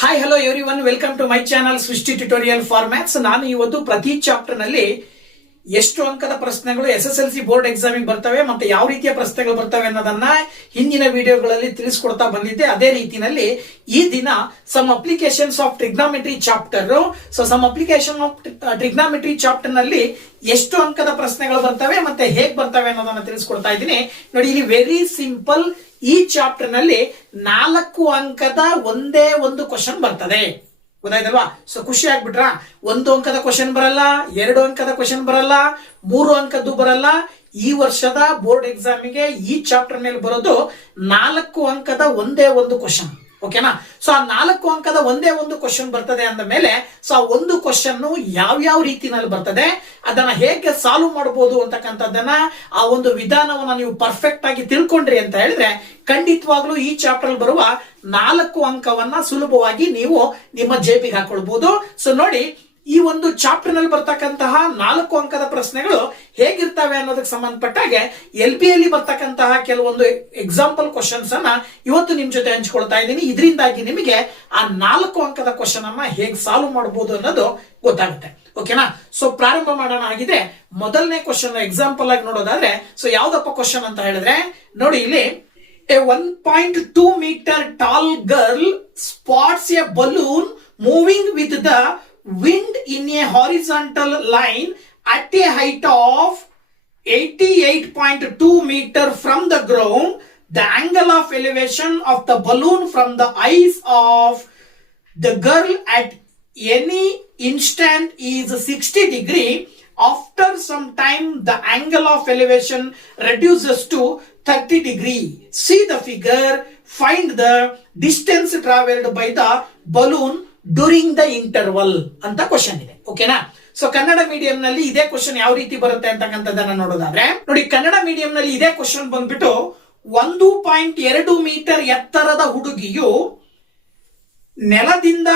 Hi hello everyone, welcome to my channel Srishti tutorial for maths. ನಾನು ಇವತ್ತು ಪ್ರತಿ chapter ನಲ್ಲಿ ಎಷ್ಟು ಅಂಕದ ಪ್ರಶ್ನೆಗಳು SSLC ಬೋರ್ಡ್ ಎಕ್ಸಾಮಿಗೆ ಬರ್ತವೆ ಮತ್ತೆ ಯಾವ ರೀತಿಯ ಪ್ರಶ್ನೆಗಳು ಬರ್ತವೆ ಅನ್ನೋದನ್ನ ಹಿಂದಿನ ವಿಡಿಯೋಗಳಲ್ಲಿ ತಿಳಿಸ್ಕೊಡ್ತಾ ಬಂದಿದ್ದೆ. ಅದೇ ರೀತಿಯಲ್ಲಿ ಈ ದಿನ some applications of trigonometry chapter. Some application of trigonometry chapter ನಲ್ಲಿ ಎಷ್ಟು ಅಂಕದ ಪ್ರಶ್ನೆಗಳು ಬರ್ತವೆ ಮತ್ತೆ ಹೇಗ್ ಬರ್ತವೆ ಅನ್ನೋದನ್ನ ತಿಳಿಸ್ಕೊಡ್ತಾ ಇದ್ದೀನಿ. ನೋಡಿ, ಇಲ್ಲಿ ವೆರಿ ಸಿಂಪಲ್. ಈ ಚಾಪ್ಟರ್ ನಲ್ಲಿ 4 ಅಂಕದ ಒಂದೇ ಒಂದು ಕ್ವಶನ್ ಬರ್ತದೆ. ಗೊತ್ತಾಯ್ತಲ್ವಾ? ಸೊ ಖುಷಿ ಆಗ್ಬಿಟ್ರ? 1 ಅಂಕದ ಕ್ವಶನ್ ಬರಲ್ಲ, 2 ಅಂಕದ ಕ್ವಶನ್ ಬರಲ್ಲ, 3 ಅಂಕದ್ದು ಬರಲ್ಲ. ಈ ವರ್ಷದ ಬೋರ್ಡ್ ಎಕ್ಸಾಮಿಗೆ ಈ ಚಾಪ್ಟರ್ ಮೇಲೆ ಬರೋದು 4 ಅಂಕದ ಒಂದೇ ಒಂದು ಕ್ವಶನ್. ಓಕೆನಾ? ಸೊ ಆ 4 ಅಂಕದ ಒಂದೇ ಒಂದು ಕ್ವಶನ್ ಬರ್ತದೆ ಅಂದ ಮೇಲೆ ಸೊ ಆ ಒಂದು ಕ್ವಶನ್ ಯಾವ ರೀತಿನಲ್ಲಿ ಬರ್ತದೆ, ಅದನ್ನ ಹೇಗೆ ಸಾಲ್ವ್ ಮಾಡಬಹುದು ಅಂತಕ್ಕಂಥದ್ದನ್ನ, ಆ ಒಂದು ವಿಧಾನವನ್ನ ನೀವು ಪರ್ಫೆಕ್ಟ್ ಆಗಿ ತಿಳ್ಕೊಂಡ್ರಿ ಅಂತ ಹೇಳಿದ್ರೆ ಖಂಡಿತವಾಗ್ಲೂ ಈ ಚಾಪ್ಟರ್ ಬರುವ 4 ಅಂಕವನ್ನ ಸುಲಭವಾಗಿ ನೀವು ನಿಮ್ಮ ಜೇಬಿಗೆ ಹಾಕೊಳ್ಬಹುದು. ಸೊ ನೋಡಿ, ಈ ಒಂದು ಚಾಪ್ಟರ್ ನಲ್ಲಿ ಬರ್ತಕ್ಕಂತಹ 4 ಅಂಕದ ಪ್ರಶ್ನೆಗಳು ಹೇಗಿರ್ತವೆ ಅನ್ನೋದಕ್ಕೆ ಸಂಬಂಧಪಟ್ಟಾಗೆ LP ಅಲ್ಲಿ ಬರ್ತಕ್ಕಂತಹ ಕೆಲವೊಂದು ಎಕ್ಸಾಂಪಲ್ ಕ್ವಶನ್ಸ್ ಅನ್ನ ಇವತ್ತು ನಿಮ್ ಜೊತೆ ಹಂಚ್ಕೊಳ್ತಾ ಇದ್ದೀನಿ. ಇದರಿಂದಾಗಿ ನಿಮಗೆ ಆ 4 ಅಂಕದ ಕ್ವಶನ್ ಅನ್ನ ಹೇಗೆ ಸಾಲ್ವ್ ಮಾಡಬಹುದು ಅನ್ನೋದು ಗೊತ್ತಾಗುತ್ತೆ. ಓಕೆನಾ? ಸೊ ಪ್ರಾರಂಭ ಮಾಡೋಣ. ಆಗಿದೆ ಮೊದಲನೇ ಕ್ವಶನ್ ಎಕ್ಸಾಂಪಲ್ ಆಗಿ ನೋಡೋದಾದ್ರೆ, ಸೊ ಯಾವ್ದಪ್ಪ ಕ್ವಶನ್ ಅಂತ ಹೇಳಿದ್ರೆ, ನೋಡಿ ಇಲ್ಲಿ a 1.2 meter tall girl spots a balloon moving with the wind in a horizontal line at a height of 88.2 meter from the ground. The angle of elevation of the balloon from the eyes of the girl at any instant is 60 degree. After some time, the angle of elevation reduces to 30 degree. See the figure. Find the distance traveled by the balloon during the interval ಅಂತ question ಇದೆ. ಓಕೆನಾ? So Kannada medium ನಲ್ಲಿ ಇದೇ question ಯಾವ ರೀತಿ ಬರುತ್ತೆ ಅಂತಕ್ಕಂಥದ್ದನ್ನ ನೋಡೋದಾದ್ರೆ, ನೋಡಿ, ಕನ್ನಡ ಮೀಡಿಯಂ ನಲ್ಲಿ ಇದೇ ಕ್ವಶನ್ ಬಂದ್ಬಿಟ್ಟು 1.2 ಮೀಟರ್ ಎತ್ತರದ ಹುಡುಗಿಯು ನೆಲದಿಂದ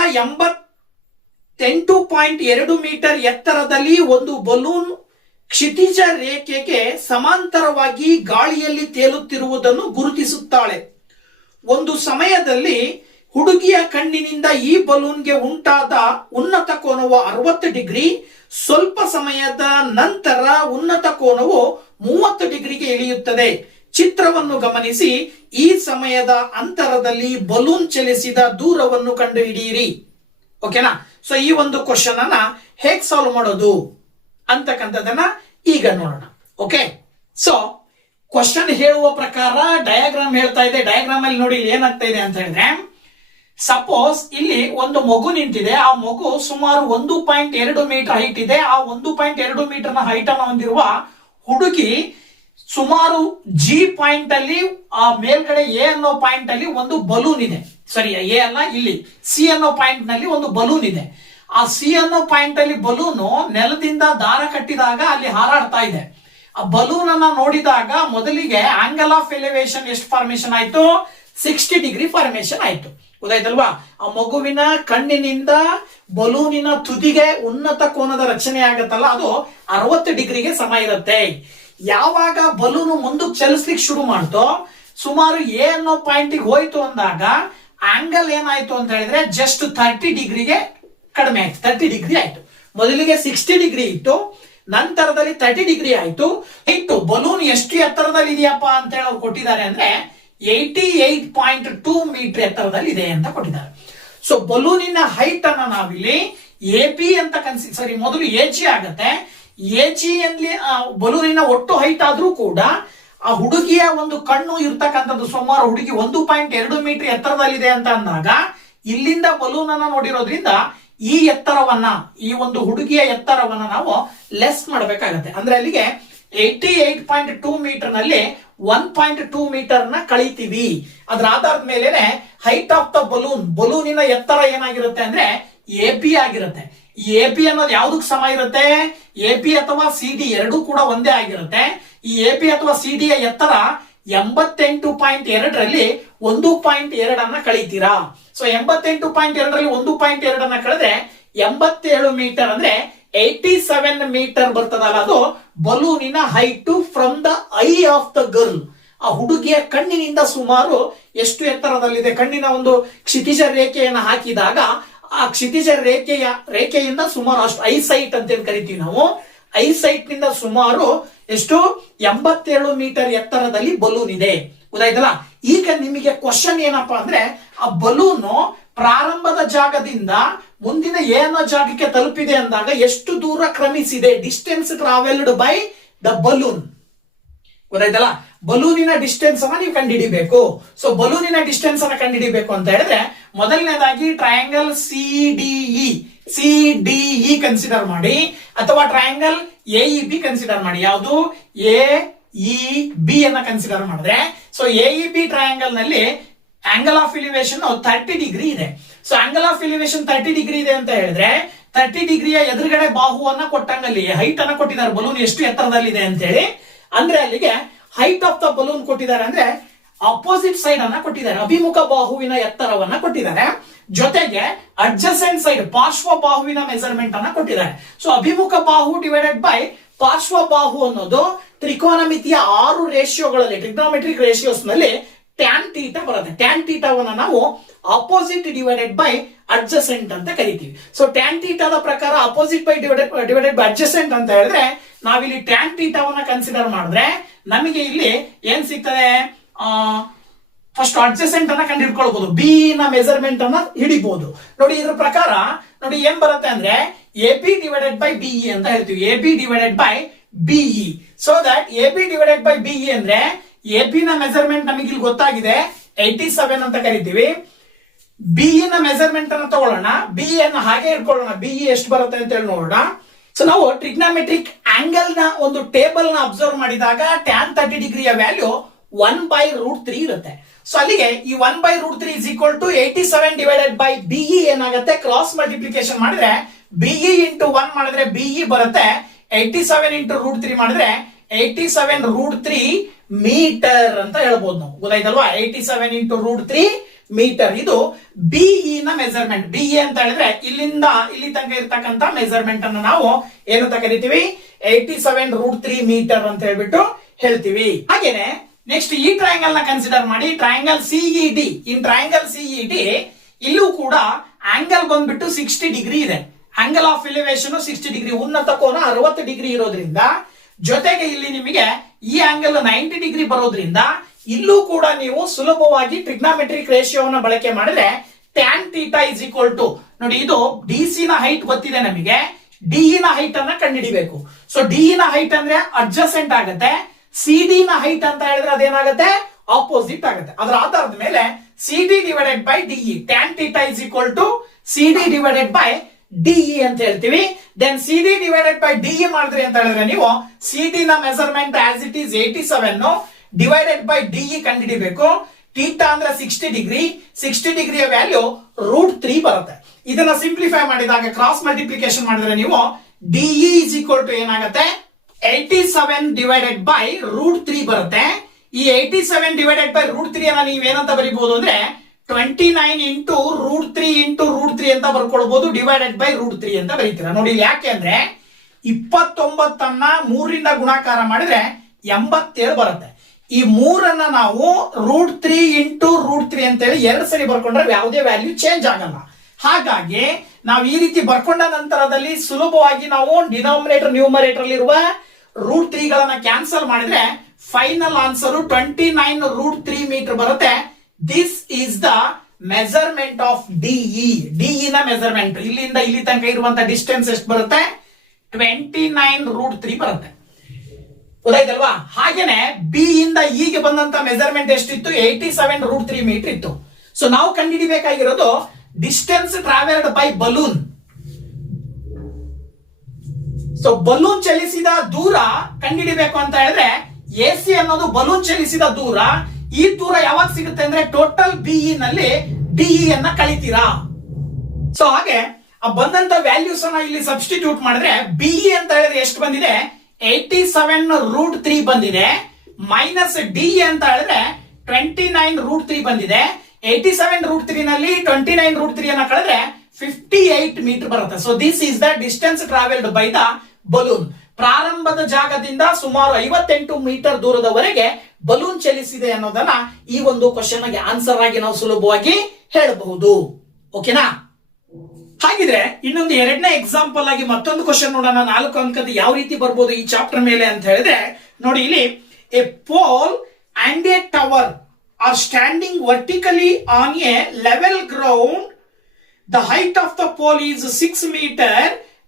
88.2 ಮೀಟರ್ ಎತ್ತರದಲ್ಲಿ ಒಂದು ಬಲೂನ್ ಕ್ಷಿತಿಜ ರೇಖೆಗೆ ಸಮಾಂತರವಾಗಿ ಗಾಳಿಯಲ್ಲಿ ತೇಲುತ್ತಿರುವುದನ್ನು ಗುರುತಿಸುತ್ತಾಳೆ. ಒಂದು ಸಮಯದಲ್ಲಿ ಹುಡುಗಿಯ ಕಣ್ಣಿನಿಂದ ಈ ಬಲೂನ್ಗೆ ಉಂಟಾದ ಉನ್ನತ ಕೋನವು 60 ಡಿಗ್ರಿ. ಸ್ವಲ್ಪ ಸಮಯದ ನಂತರ ಉನ್ನತ ಕೋನವು 30 ಡಿಗ್ರಿಗೆ ಇಳಿಯುತ್ತದೆ. ಚಿತ್ರವನ್ನು ಗಮನಿಸಿ ಈ ಸಮಯದ ಅಂತರದಲ್ಲಿ ಬಲೂನ್ ಚಲಿಸಿದ ದೂರವನ್ನು ಕಂಡುಹಿಡಿಯಿರಿ. ಓಕೆನಾ? ಸೊ ಈ ಒಂದು ಕ್ವಶನ್ ಅನ್ನ ಹೇಗೆ ಸಾಲ್ವ್ ಮಾಡೋದು ಅಂತಕ್ಕಂಥದ್ದನ್ನ ಈಗ ನೋಡೋಣ. ಓಕೆ? ಸೊ ಕ್ವಶನ್ ಹೇಳುವ ಪ್ರಕಾರ ಡಯಾಗ್ರಾಮ್ ಹೇಳ್ತಾ ಇದೆ. ಡಯಾಗ್ರಾಮ್ ಅಲ್ಲಿ ನೋಡಿ ಏನಾಗ್ತಾ ಇದೆ ಅಂತ ಹೇಳಿದ್ರೆ, ಸಪೋಸ್ ಇಲ್ಲಿ ಒಂದು ಮಗು ನಿಂತಿದೆ. ಆ ಮಗು ಸುಮಾರು 1.2 ಮೀಟರ್ ಹೈಟ್ ಇದೆ. ಆ 1.2 ಮೀಟರ್ ನ ಹೈಟ್ ಅನ್ನು ಹೊಂದಿರುವ ಹುಡುಗಿ ಸುಮಾರು G ಪಾಯಿಂಟ್ ಅಲ್ಲಿ, ಆ ಮೇಲ್ಗಡೆ A ಅನ್ನೋ ಪಾಯಿಂಟ್ ಅಲ್ಲಿ ಒಂದು ಬಲೂನ್ ಇದೆ. ಸರಿ, A ಅಲ್ಲ, ಇಲ್ಲಿ C ಅನ್ನೋ ಪಾಯಿಂಟ್ ನಲ್ಲಿ ಒಂದು ಬಲೂನ್ ಇದೆ. ಆ C ಅನ್ನೋ ಪಾಯಿಂಟ್ ಅಲ್ಲಿ ಬಲೂನು ನೆಲದಿಂದ ದಾರ ಕಟ್ಟಿದಾಗ ಅಲ್ಲಿ ಹಾರಾಡ್ತಾ ಇದೆ. ಆ ಬಲೂನ್ ಅನ್ನ ನೋಡಿದಾಗ ಮೊದಲಿಗೆ ಆಂಗಲ್ ಆಫ್ ಎಲಿವೇಶನ್ ಎಷ್ಟು ಫಾರ್ಮೇಶನ್ ಆಯ್ತು? 60 ಡಿಗ್ರಿ ಫಾರ್ಮೇಶನ್ ಆಯ್ತು. ಗೊತ್ತಾಯ್ತಲ್ವಾ? ಆ ಮಗುವಿನ ಕಣ್ಣಿನಿಂದ ಬಲೂನಿನ ತುದಿಗೆ ಉನ್ನತ ಕೋನದ ರಚನೆ ಆಗತ್ತಲ್ಲ, ಅದು 60 ಡಿಗ್ರಿಗೆ ಸಮ ಇರುತ್ತೆ. ಯಾವಾಗ ಬಲೂನು ಮುಂದಕ್ಕೆ ಚಲಿಸ್ಲಿಕ್ಕೆ ಶುರು ಮಾಡ್ತೋ, ಸುಮಾರು A ಅನ್ನೋ ಪಾಯಿಂಟ್ ಹೋಯ್ತು ಅಂದಾಗ ಆಂಗಲ್ ಏನಾಯ್ತು ಅಂತ ಹೇಳಿದ್ರೆ ಜಸ್ಟ್ 30 ಡಿಗ್ರಿಗೆ ಕಡಿಮೆ ಆಯ್ತು. 30 ಡಿಗ್ರಿ ಆಯ್ತು. ಮೊದಲಿಗೆ 60 ಡಿಗ್ರಿ ಇತ್ತು, ನಂತರದಲ್ಲಿ 30 ಡಿಗ್ರಿ ಆಯ್ತು. ಬಲೂನ್ ಎಷ್ಟು ಎತ್ತರದಲ್ಲಿ ಇದೆಯಪ್ಪ ಅಂತ ಹೇಳಿ ಅವ್ರು ಕೊಟ್ಟಿದ್ದಾರೆ ಅಂದ್ರೆ 88.2 ಮೀಟರ್ ಎತ್ತರದಲ್ಲಿ ಇದೆ ಅಂತ ಕೊಟ್ಟಿದ್ದಾರೆ. ಸೊ ಬಲೂನಿನ ಹೈಟ್ ಅನ್ನ ನಾವಿಲ್ಲಿ AP ಅಂತ ಮೊದಲು AG ಆಗತ್ತೆ. AG ಅಲ್ಲಿ ಬಲೂನಿನ ಒಟ್ಟು ಹೈಟ್ ಆದ್ರೂ ಕೂಡ ಆ ಹುಡುಗಿಯ ಒಂದು ಕಣ್ಣು ಇರ್ತಕ್ಕಂಥದ್ದು ಸುಮಾರು ಹುಡುಗಿ 1.2 ಮೀಟರ್ ಎತ್ತರದಲ್ಲಿದೆ ಅಂತ ಅಂದಾಗ ಇಲ್ಲಿಂದ ಬಲೂನ್ ಅನ್ನ ನೋಡಿರೋದ್ರಿಂದ ಈ ಎತ್ತರವನ್ನ, ಈ ಒಂದು ಹುಡುಗಿಯ ಎತ್ತರವನ್ನ ನಾವು ಲೆಸ್ ಮಾಡಬೇಕಾಗತ್ತೆ. ಅಂದ್ರೆ ಅಲ್ಲಿಗೆ 88.2 ಮೀಟರ್ ನಲ್ಲಿ 1.2 ಮೀಟರ್ ನ ಕಳಿತೀವಿ. ಅದರ ಆಧಾರದ ಮೇಲೆನೆ ಹೈಟ್ ಆಫ್ ದ ಬಲೂನ್, ಬಲೂನಿನ ಎತ್ತರ ಏನಾಗಿರುತ್ತೆ ಅಂದ್ರೆ AP ಆಗಿರುತ್ತೆ. ಈ AP ಅನ್ನೋದು ಯಾವ್ದಕ್ ಸಮ ಇರುತ್ತೆ? AP ಅಥವಾ CD ಎರಡೂ ಕೂಡ ಒಂದೇ ಆಗಿರುತ್ತೆ. ಈ AP ಅಥವಾ CD ಯ ಎತ್ತರ 88.2 ರಲ್ಲಿ 1.2 ಅನ್ನ ಕಳಿತೀರಾ. ಸೊ 88.2 ರಲ್ಲಿ 1.2 ಅನ್ನ ಕಳೆದ್ರೆ 87 ಮೀಟರ್ ಅಂದ್ರೆ 87 ಮೀಟರ್ ಬರ್ತದಲ್ಲ, ಅದು ಬಲೂನಿನ height from the eye of the girl. ಆ ಹುಡುಗಿಯ ಕಣ್ಣಿನಿಂದ ಸುಮಾರು ಎಷ್ಟು ಎತ್ತರದಲ್ಲಿದೆ? ಕಣ್ಣಿನ ಒಂದು ಕ್ಷಿತಿಜ ರೇಖೆಯನ್ನು ಹಾಕಿದಾಗ ಆ ಕ್ಷಿತಿಜ ರೇಖೆಯಿಂದ ಸುಮಾರು ಅಷ್ಟು ಐಸೈಟ್ ಅಂತ ಕರಿತೀವಿ ನಾವು. ಐಸೈಟ್ ನಿಂದ ಸುಮಾರು ಎಷ್ಟು 87 ಮೀಟರ್ ಎತ್ತರದಲ್ಲಿ ಬಲೂನ್ ಇದೆ. ಗೊತ್ತಾಯ್ತಲ್ಲ? ಈಗ ನಿಮಗೆ ಕ್ವಶನ್ ಏನಪ್ಪಾ ಅಂದ್ರೆ, ಆ ಬಲೂನು ಪ್ರಾರಂಭದ ಜಾಗದಿಂದ ಮುಂದಿನ ಏನೋ ಜಾಗಕ್ಕೆ ತಲುಪಿದೆ ಅಂದಾಗ ಎಷ್ಟು ದೂರ ಕ್ರಮಿಸಿದೆ? Distance travelled by the balloon. ಗೊತ್ತಾಯ್ತಲ್ಲ? ಬಲೂನಿನ ಡಿಸ್ಟೆನ್ಸ್ ಅನ್ನ ನೀವು ಕಂಡುಹಿಡಿಬೇಕು. ಸೊ ಬಲೂನಿನ ಡಿಸ್ಟೆನ್ಸ್ ಅನ್ನ ಕಂಡುಹಿಡಿಬೇಕು ಅಂತ ಹೇಳಿದ್ರೆ, ಮೊದಲನೇದಾಗಿ ಟ್ರಯಾಂಗಲ್ ಸಿಡಿಇ ಕನ್ಸಿಡರ್ ಮಾಡಿ, ಅಥವಾ ಟ್ರಯಾಂಗಲ್ ಎಇಬಿ ಕನ್ಸಿಡರ್ ಮಾಡಿ. ಯಾವುದು? ಎಇಬಿ ಅನ್ನ ಕನ್ಸಿಡರ್ ಮಾಡಿದ್ರೆ, ಸೊ ಎಇಬಿ ಟ್ರಯಾಂಗಲ್ ನಲ್ಲಿ ಆಂಗಲ್ ಆಫ್ ಎಲಿವೇಶನ್ 30 ಡಿಗ್ರಿ ಇದೆ. So angle of elevation 30 degree ಇದೆ ಅಂತ ಹೇಳಿದ್ರೆ 30 ಡಿಗ್ರಿಯ ಎದುರುಗಡೆ ಬಾಹುವನ್ನ ಕೊಟ್ಟಂಗಲ್ಲಿ ಹೈಟ್ ಅನ್ನ ಕೊಟ್ಟಿದ್ದಾರೆ. ಬಲೂನ್ ಎಷ್ಟು ಎತ್ತರದಲ್ಲಿದೆ ಅಂತ ಹೇಳಿ, ಅಂದ್ರೆ ಅಲ್ಲಿಗೆ ಹೈಟ್ ಆಫ್ ದ ಬಲೂನ್ ಕೊಟ್ಟಿದ್ದಾರೆ, ಅಂದ್ರೆ ಅಪೋಸಿಟ್ ಸೈಡ್ ಅನ್ನ ಕೊಟ್ಟಿದ್ದಾರೆ, ಅಭಿಮುಖ ಬಾಹುವಿನ ಎತ್ತರವನ್ನ ಕೊಟ್ಟಿದ್ದಾರೆ. ಜೊತೆಗೆ ಅಡ್ಜಸೆಂಟ್ ಸೈಡ್ ಪಾರ್ಶ್ವ ಬಾಹುವಿನ ಮೆಜರ್ಮೆಂಟ್ ಅನ್ನ ಕೊಟ್ಟಿದ್ದಾರೆ. ಸೊ ಅಭಿಮುಖ ಬಾಹು ಡಿವೈಡೆಡ್ ಬೈ ಪಾರ್ಶ್ವ ಬಾಹು ಅನ್ನೋದು ತ್ರಿಕೋನಮಿತಿಯ 6 ರೇಷಿಯೋಗಳಲ್ಲಿ, ಟ್ರಿಗ್ನೋಮೆಟ್ರಿಕ್ ರೇಷಿಯೋಸ್ ನಲ್ಲಿ ಟ್ಯಾನ್ ಥೀಟಾ ಬರುತ್ತೆ. ಟ್ಯಾನ್ ಥೀಟಾವನ್ನ ನಾವು ಅಪೋಸಿಟ್ ಡಿವೈಡೆಡ್ ಬೈ ಅಡ್ಜಸೆಂಟ್ ಅಂತ ಕರಿತೀವಿ. ಸೊ ಟ್ಯಾನ್ ಥೀಟಾದ ಪ್ರಕಾರ opposite by divided by adjacent ಅಂತ ಹೇಳಿದ್ರೆ, ನಾವಿಲ್ಲಿ ಟ್ಯಾನ್ ಥೀಟಾವನ್ನ ಕನ್ಸಿಡರ್ ಮಾಡಿದ್ರೆ ನಮಗೆ ಇಲ್ಲಿ ಏನ್ ಸಿಗ್ತದೆ? ಫಸ್ಟ್ ಅಡ್ಜಸೆಂಟ್ ಅನ್ನ ಕಂಡು ಹಿಡ್ಕೊಳ್ಬಹುದು, ಬಿ ನ ಮೆಜರ್ಮೆಂಟ್ ಅನ್ನ ಹಿಡಿಬಹುದು. ನೋಡಿ ಇದ್ರ ಪ್ರಕಾರ ನೋಡಿ ಏನ್ ಬರುತ್ತೆ ಅಂದ್ರೆ, A B divided by BE ಅಂತ ಹೇಳ್ತೀವಿ. A B divided by BE. So that A B divided by BE ಅಂದ್ರೆ, ಎ ಬಿ ನ ಮೆಜರ್ಮೆಂಟ್ ನಮಗೆ ಇಲ್ಲಿ ಗೊತ್ತಾಗಿದೆ 87 ಅಂತ ಕರಿತೀವಿ. ಬಿಇ ನ ಮೆಜರ್ಮೆಂಟ್ ಅನ್ನ ತಗೊಳ್ಳೋಣ, ಬಿಇ ಅನ್ನ ಹಾಗೆ ಇಟ್ಕೊಳ್ಳೋಣ, ಬಿಇ ಎಷ್ಟು ಬರುತ್ತೆ ಅಂತ ಹೇಳಿ ನೋಡೋಣ. ಸೊ ನಾವು ಟ್ರಿಗ್ನಾಮೆಟ್ರಿಕ್ ಆಂಗಲ್ ನ ಒಂದು ಟೇಬಲ್ ನ ಅಬ್ಸರ್ವ್ ಮಾಡಿದಾಗ tan 30 ಡಿಗ್ರಿಯ ವ್ಯಾಲ್ಯೂ 1/√3 ಇರುತ್ತೆ. ಸೊ ಅಲ್ಲಿಗೆ ಈ 1/√3 is equal to 87 divided by BE ಏನಾಗುತ್ತೆ? ಕ್ರಾಸ್ ಮಲ್ಟಿಪ್ಲಿಕೇಶನ್ ಮಾಡಿದ್ರೆ ಬಿಇ ಇಂಟು 1 ಮಾಡಿದ್ರೆ ಬಿಇ ಬರುತ್ತೆ, 87 ಇಂಟು √3 ಮಾಡಿದ್ರೆ 87√3 ಮೀಟರ್ ಅಂತ ಹೇಳ್ಬೋದು ನಾವು. ಗೊತ್ತಾಯ್ತಲ್ವಾ? 87 ಇಂಟು √3 ಮೀಟರ್. ಇದು ಬಿಇ ನ ಮೆಜರ್ಮೆಂಟ್. ಬಿಇ ಅಂತ ಹೇಳಿದ್ರೆ ಇಲ್ಲಿಂದ ಇಲ್ಲಿ ತನಕ ಇರ್ತಕ್ಕಂತ ಮೆಜರ್ಮೆಂಟ್ ಅನ್ನು ನಾವು ಏನಂತ ಕರಿತೀವಿ? 87√3 ಮೀಟರ್ ಅಂತ ಹೇಳ್ಬಿಟ್ಟು ಹೇಳ್ತೀವಿ. ಹಾಗೇನೆ ನೆಕ್ಸ್ಟ್ ಈ ಟ್ರಯಾಂಗಲ್ ನ ಕನ್ಸಿಡರ್ ಮಾಡಿ, ಟ್ರಯಾಂಗಲ್ ಸಿಇಡಿ. ಇನ್ ಟ್ರಯಾಂಗಲ್ ಸಿಇಡಿ ಇಲ್ಲೂ ಕೂಡ ಆಂಗಲ್ ಬಂದ್ಬಿಟ್ಟು 60 ಡಿಗ್ರಿ ಇದೆ. ಆಂಗಲ್ ಆಫ್ ಎಲಿವೇಶನ್ 60 ಡಿಗ್ರಿ, ಉನ್ನತ ಕೋನ 60 ಡಿಗ್ರಿ ಇರೋದ್ರಿಂದ, ಜೊತೆಗೆ ಇಲ್ಲಿ ನಿಮಗೆ ಈ ಆಂಗಲ್ 90 ಡಿಗ್ರಿ ಬರೋದ್ರಿಂದ ಇಲ್ಲೂ ಕೂಡ ನೀವು ಸುಲಭವಾಗಿ ಟ್ರಿಗ್ನಾಮೆಟ್ರಿಕ್ ರೇಷಿಯೋವನ್ನ ಬಳಕೆ ಮಾಡಿದ್ರೆ tan theta is equal to, ನೋಡಿ ಇದು ಡಿಸಿ ನ ಹೈಟ್ ಗೊತ್ತಿದೆ ನಮಗೆ, ಡಿಇ ನ ಹೈಟ್ ಅನ್ನ ಕಂಡುಹಿಡಿಬೇಕು. ಸೊ ಡಿಇ ನ ಹೈಟ್ ಅಂದ್ರೆ ಅಡ್ಜಸೆಂಟ್ ಆಗುತ್ತೆ, ಸಿಡಿ ನ ಹೈಟ್ ಅಂತ ಹೇಳಿದ್ರೆ ಅದೇನಾಗುತ್ತೆ? ಆಪೋಸಿಟ್ ಆಗುತ್ತೆ. ಅದರ ಆಧಾರದ ಮೇಲೆ CD divided by DE, tan theta is equal to CD divided by DE ಅಂತ ಹೇಳ್ತೀವಿ. Then CD divided by DE ಮಾಡಿದ್ರಿ ಅಂತ ಹೇಳಿದ್ರೆ ನೀವು ಸಿಡಿ ನ measurement as it is 87 divided by DE ಕಂಡುಹಿಡಿಬೇಕು. ಥೀಟಾ ಅಂದ್ರೆ 60 ಡಿಗ್ರಿ, 60 ಡಿಗ್ರಿಯ ವ್ಯಾಲ್ಯೂ √3 ಬರುತ್ತೆ. ಇದನ್ನ ಸಿಂಪ್ಲಿಫೈ ಮಾಡಿದಾಗ ಕ್ರಾಸ್ ಮಲ್ಟಿಪ್ಲಿಕೇಶನ್ ಮಾಡಿದ್ರೆ ನೀವು ಡಿಇ ಇಸ್ ಈಕ್ವಲ್ ಟು ಏನಾಗುತ್ತೆ? 87 ಡಿವೈಡೆಡ್ ಬೈ √3 ಬರುತ್ತೆ. ಈ 87 ಡಿವೈಡೆಡ್ ಬೈ √3 ಅನ್ನ ನೀವೇನಂತ ಬರೀಬಹುದು ಅಂದ್ರೆ 29 ಇಂಟು √3 ಅಂತ ಬರ್ಕೊಳ್ಬಹುದು, ಡಿವೈಡೆಡ್ ಬೈ √3 ಅಂತ ಬರೀತೀರಾ. ನೋಡಿ ಯಾಕೆ ಅಂದ್ರೆ 29 ಅನ್ನ 3ರಿಂದ ಗುಣಾಕಾರ ಮಾಡಿದ್ರೆ 87 ಬರುತ್ತೆ. ಈ 3ಅನ್ನ ನಾವು √3 ಇಂಟು √3 ಅಂತ ಹೇಳಿ 2 ಸರಿ ಬರ್ಕೊಂಡ್ರೆ ಯಾವುದೇ ವ್ಯಾಲ್ಯೂ ಚೇಂಜ್ ಆಗಲ್ಲ. ಹಾಗಾಗಿ ನಾವು ಈ ರೀತಿ ಬರ್ಕೊಂಡ ನಂತರದಲ್ಲಿ ಸುಲಭವಾಗಿ ನಾವು ಡಿನಾಮಿನೇಟರ್ ನ್ಯೂಮರೇಟರ್ ಇರುವ √3 ಗಳನ್ನ ಕ್ಯಾನ್ಸಲ್ ಮಾಡಿದ್ರೆ ಫೈನಲ್ ಆನ್ಸರ್ 29√3 ಮೀಟರ್ ಬರುತ್ತೆ. This is the measurement of DE. DE ನ ಮೆಜರ್ಮೆಂಟ್ ಇಲ್ಲಿಂದ ಇಲ್ಲಿ ತನಕ ಇರುವಂತ ಡಿಸ್ಟೆನ್ಸ್ ಎಷ್ಟು ಬರುತ್ತೆ? 29√3 ಬರುತ್ತೆ. ಗೊತ್ತಾಯ್ತಲ್ವಾ? ಹಾಗೇನೆ ಬಿ ಇಂದ ಇಗೆ ಬಂದಂತ ಮೆಜರ್ಮೆಂಟ್ ಎಷ್ಟಿತ್ತು? 87√3 ಮೀಟರ್ ಇತ್ತು. ಸೊ ನಾವು ಕಂಡುಹಿಡಿಬೇಕಾಗಿರೋದು distance travelled by balloon. So balloon ಚಲಿಸಿದ ದೂರ ಕಂಡುಹಿಡಿಬೇಕು ಅಂತ ಹೇಳಿದ್ರೆ ಎಸಿ ಅನ್ನೋದು ಬಲೂನ್ ಚಲಿಸಿದ ದೂರ. ಈ ದೂರ ಯಾವಾಗ ಸಿಗುತ್ತೆ ಅಂದ್ರೆ ಟೋಟಲ್ ಬಿಇ ನಲ್ಲಿ ಡಿಇ ಅನ್ನ ಕಳಿತೀರಾ. ಸೊ ಹಾಗೆ ಆ ಬಂದಂತ ವ್ಯಾಲ್ಯೂಸ್ ಅನ್ನ ಇಲ್ಲಿ ಸಬ್ಸ್ಟಿಟ್ಯೂಟ್ ಮಾಡಿದ್ರೆ ಬಿಇ ಅಂತ ಹೇಳಿದ್ರೆ ಎಷ್ಟು ಬಂದಿದೆ? 87√3 ಬಂದಿದೆ. ಮೈನಸ್ ಡಿಇ ಅಂತ ಹೇಳಿದ್ರೆ 29√3 ಬಂದಿದೆ. 87√3 ನಲ್ಲಿ 29√3 ಅನ್ನ ಕಳೆದ್ರೆ 58 ಮೀಟರ್ ಬರುತ್ತೆ. So this is the distance travelled by the balloon. ಪ್ರಾರಂಭದ ಜಾಗದಿಂದ ಸುಮಾರು 58 ಮೀಟರ್ ದೂರದವರೆಗೆ ಬಲೂನ್ ಚಲಿಸಿದೆ ಅನ್ನೋದನ್ನ ಈ ಒಂದು ಕ್ವಶನ್ ಗೆ ಆನ್ಸರ್ ಆಗಿ ನಾವು ಸುಲಭವಾಗಿ ಹೇಳಬಹುದು. ಓಕೆನಾ? ಹಾಗಿದ್ರೆ ಇನ್ನೊಂದು ಎರಡನೇ ಎಕ್ಸಾಂಪಲ್ ಆಗಿ ಮತ್ತೊಂದು ಕ್ವಶನ್ ನೋಡೋಣ. 4 ಅಂಕದ ಯಾವ ರೀತಿ ಬರ್ಬೋದು ಈ ಚಾಪ್ಟರ್ ಮೇಲೆ ಅಂತ ಹೇಳಿದ್ರೆ, ನೋಡಿ ಇಲ್ಲಿ, a pole and a tower are standing vertically on a level ground. The height of the pole is 6 meter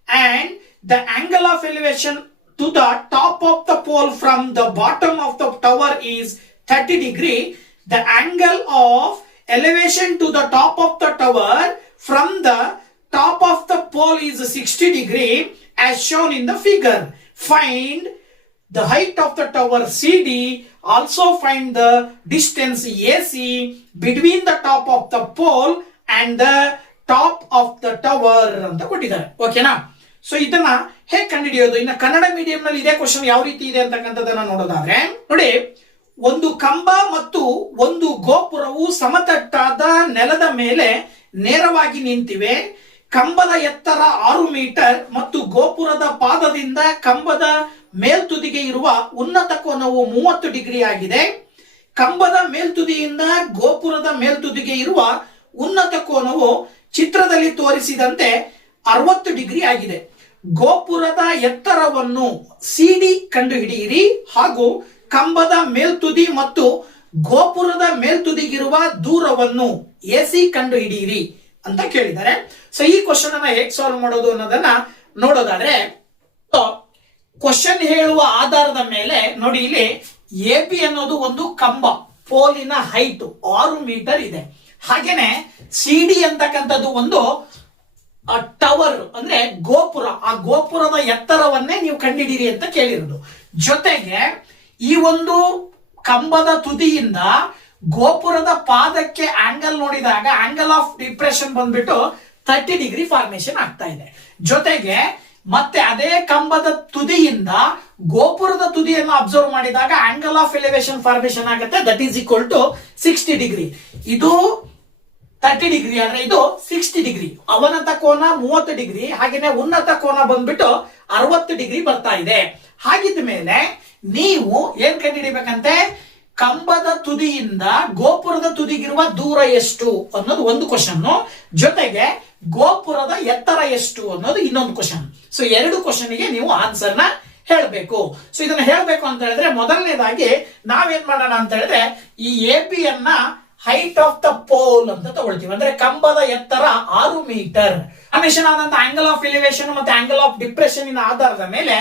and the angle of elevation to the top of the pole from the bottom of the tower is 30 degree. The angle of elevation to the top of the tower from the top of the pole is 60 degree as shown in the figure. Find the height of the tower CD. Also find the distance AC between the top of the pole and the top of the tower ಅಂತ ಕೊಟ್ಟಿದ್ದಾರೆ. ಓಕೆನಾ? So ಇದನ್ನ ಹೇಗೆ ಕಂಡುಹಿಡಿಯೋದು? ಇನ್ನು Kannada medium ನಲ್ಲಿ ಇದೇ question ಯಾವ ರೀತಿ ಇದೆ ಅಂತಕ್ಕಂಥದ್ದನ್ನ ನೋಡೋದಾದ್ರೆ, ನೋಡಿ, ಒಂದು ಕಂಬ ಮತ್ತು ಒಂದು ಗೋಪುರವು ಸಮತಟ್ಟಾದ ನೆಲದ ಮೇಲೆ ನೇರವಾಗಿ ನಿಂತಿವೆ. ಕಂಬದ ಎತ್ತರ 6 ಮೀಟರ್ ಮತ್ತು ಗೋಪುರದ ಪಾದದಿಂದ ಕಂಬದ ಮೇಲ್ತುದಿಗೆ ಇರುವ ಉನ್ನತ ಕೋನವು 30 ಡಿಗ್ರಿ ಆಗಿದೆ. ಕಂಬದ ಮೇಲ್ತುದಿಯಿಂದ ಗೋಪುರದ ಮೇಲ್ತುದಿಗೆ ಇರುವ ಉನ್ನತ ಕೋನವು ಚಿತ್ರದಲ್ಲಿ ತೋರಿಸಿದಂತೆ 60 ಡಿಗ್ರಿ ಆಗಿದೆ. ಗೋಪುರದ ಎತ್ತರವನ್ನು ಸಿಡಿ ಕಂಡುಹಿಡಿಯಿರಿ ಹಾಗೂ ಕಂಬದ ಮೇಲ್ತುದಿ ಮತ್ತು ಗೋಪುರದ ಮೇಲ್ತುದಿಗಿರುವ ದೂರವನ್ನು ಎಸಿ ಕಂಡುಹಿಡಿಯಿರಿ ಅಂತ ಕೇಳಿದ್ದಾರೆ. ಸೊ ಈ ಕ್ವಶನ್ ಅನ್ನ ಹೇಗೆ ಸಾಲ್ವ್ ಮಾಡೋದು ಅನ್ನೋದನ್ನ ನೋಡೋದಾದ್ರೆ, ಕ್ವಶನ್ ಹೇಳುವ ಆಧಾರದ ಮೇಲೆ ನೋಡಿ, ಇಲ್ಲಿ ಎಪಿ ಅನ್ನೋದು ಒಂದು ಕಂಬ, ಪೋಲಿನ ಹೈಟ್ 6 ಮೀಟರ್ ಇದೆ. ಹಾಗೇನೆ ಸಿಡಿ ಅಂತಕ್ಕಂಥದ್ದು ಒಂದು ಟವರ್ ಅಂದ್ರೆ ಗೋಪುರ. ಆ ಗೋಪುರದ ಎತ್ತರವನ್ನೇ ನೀವು ಕಂಡುಹಿಡಿಯಿರಿ ಅಂತ ಕೇಳಿರೋದು. ಜೊತೆಗೆ ಈ ಒಂದು ಕಂಬದ ತುದಿಯಿಂದ ಗೋಪುರದ ಪಾದಕ್ಕೆ ಆಂಗಲ್ ನೋಡಿದಾಗ ಆಂಗಲ್ ಆಫ್ ಡಿಪ್ರೆಷನ್ ಬಂದ್ಬಿಟ್ಟು 30 ಡಿಗ್ರಿ ಫಾರ್ಮೇಶನ್ ಆಗ್ತಾ ಇದೆ. ಜೊತೆಗೆ ಮತ್ತೆ ಅದೇ ಕಂಬದ ತುದಿಯಿಂದ ಗೋಪುರದ ತುದಿಯನ್ನು ಅಬ್ಸರ್ವ್ ಮಾಡಿದಾಗ ಆಂಗಲ್ ಆಫ್ ಎಲಿವೇಶನ್ ಫಾರ್ಮೇಶನ್ ಆಗುತ್ತೆ, that is equal to 60 degree. ಇದು 30 ಡಿಗ್ರಿ ಆದ್ರೆ ಇದು 60 ಡಿಗ್ರಿ. ಅವನತ ಕೋನ 30 ಡಿಗ್ರಿ, ಹಾಗೇನೆ ಉನ್ನತ ಕೋನ ಬಂದ್ಬಿಟ್ಟು 60 ಡಿಗ್ರಿ ಬರ್ತಾ ಇದೆ. ಹಾಗಿದ್ದ ಮೇಲೆ ನೀವು ಏನ್ ಕಂಡುಹಿಡಿಬೇಕಂತೆ, ಕಂಬದ ತುದಿಯಿಂದ ಗೋಪುರದ ತುದಿಗಿರುವ ದೂರ ಎಷ್ಟು ಅನ್ನೋದು ಒಂದು ಕ್ವಶನ್, ಜೊತೆಗೆ ಗೋಪುರದ ಎತ್ತರ ಎಷ್ಟು ಅನ್ನೋದು ಇನ್ನೊಂದು ಕ್ವಶನ್. ಸೊ 2 ಕ್ವಶನ್ಗೆ ನೀವು ಆನ್ಸರ್ ನ ಹೇಳಬೇಕು. ಸೊ ಇದನ್ನ ಹೇಳಬೇಕು ಅಂತ ಹೇಳಿದ್ರೆ, ಮೊದಲನೇದಾಗಿ ನಾವೇನ್ ಮಾಡೋಣ ಅಂತ ಹೇಳಿದ್ರೆ, ಈ ಎಪಿ ಅನ್ನ ಹೈಟ್ ಆಫ್ ದ ಪೋಲ್ ಅಂತ ತಗೊಳ್ತೀವಿ. ಅಂದ್ರೆ ಕಂಬದ ಎತ್ತರ 6 ಮೀಟರ್. ಫಾರ್ಮೇಶನ್ ಆದಂತ ಆಂಗಲ್ ಆಫ್ ಎಲಿವೇಶನ್ ಮತ್ತೆ ಆಂಗಲ್ ಆಫ್ ಡಿಪ್ರೆಷನ್ ಆಧಾರದ ಮೇಲೆ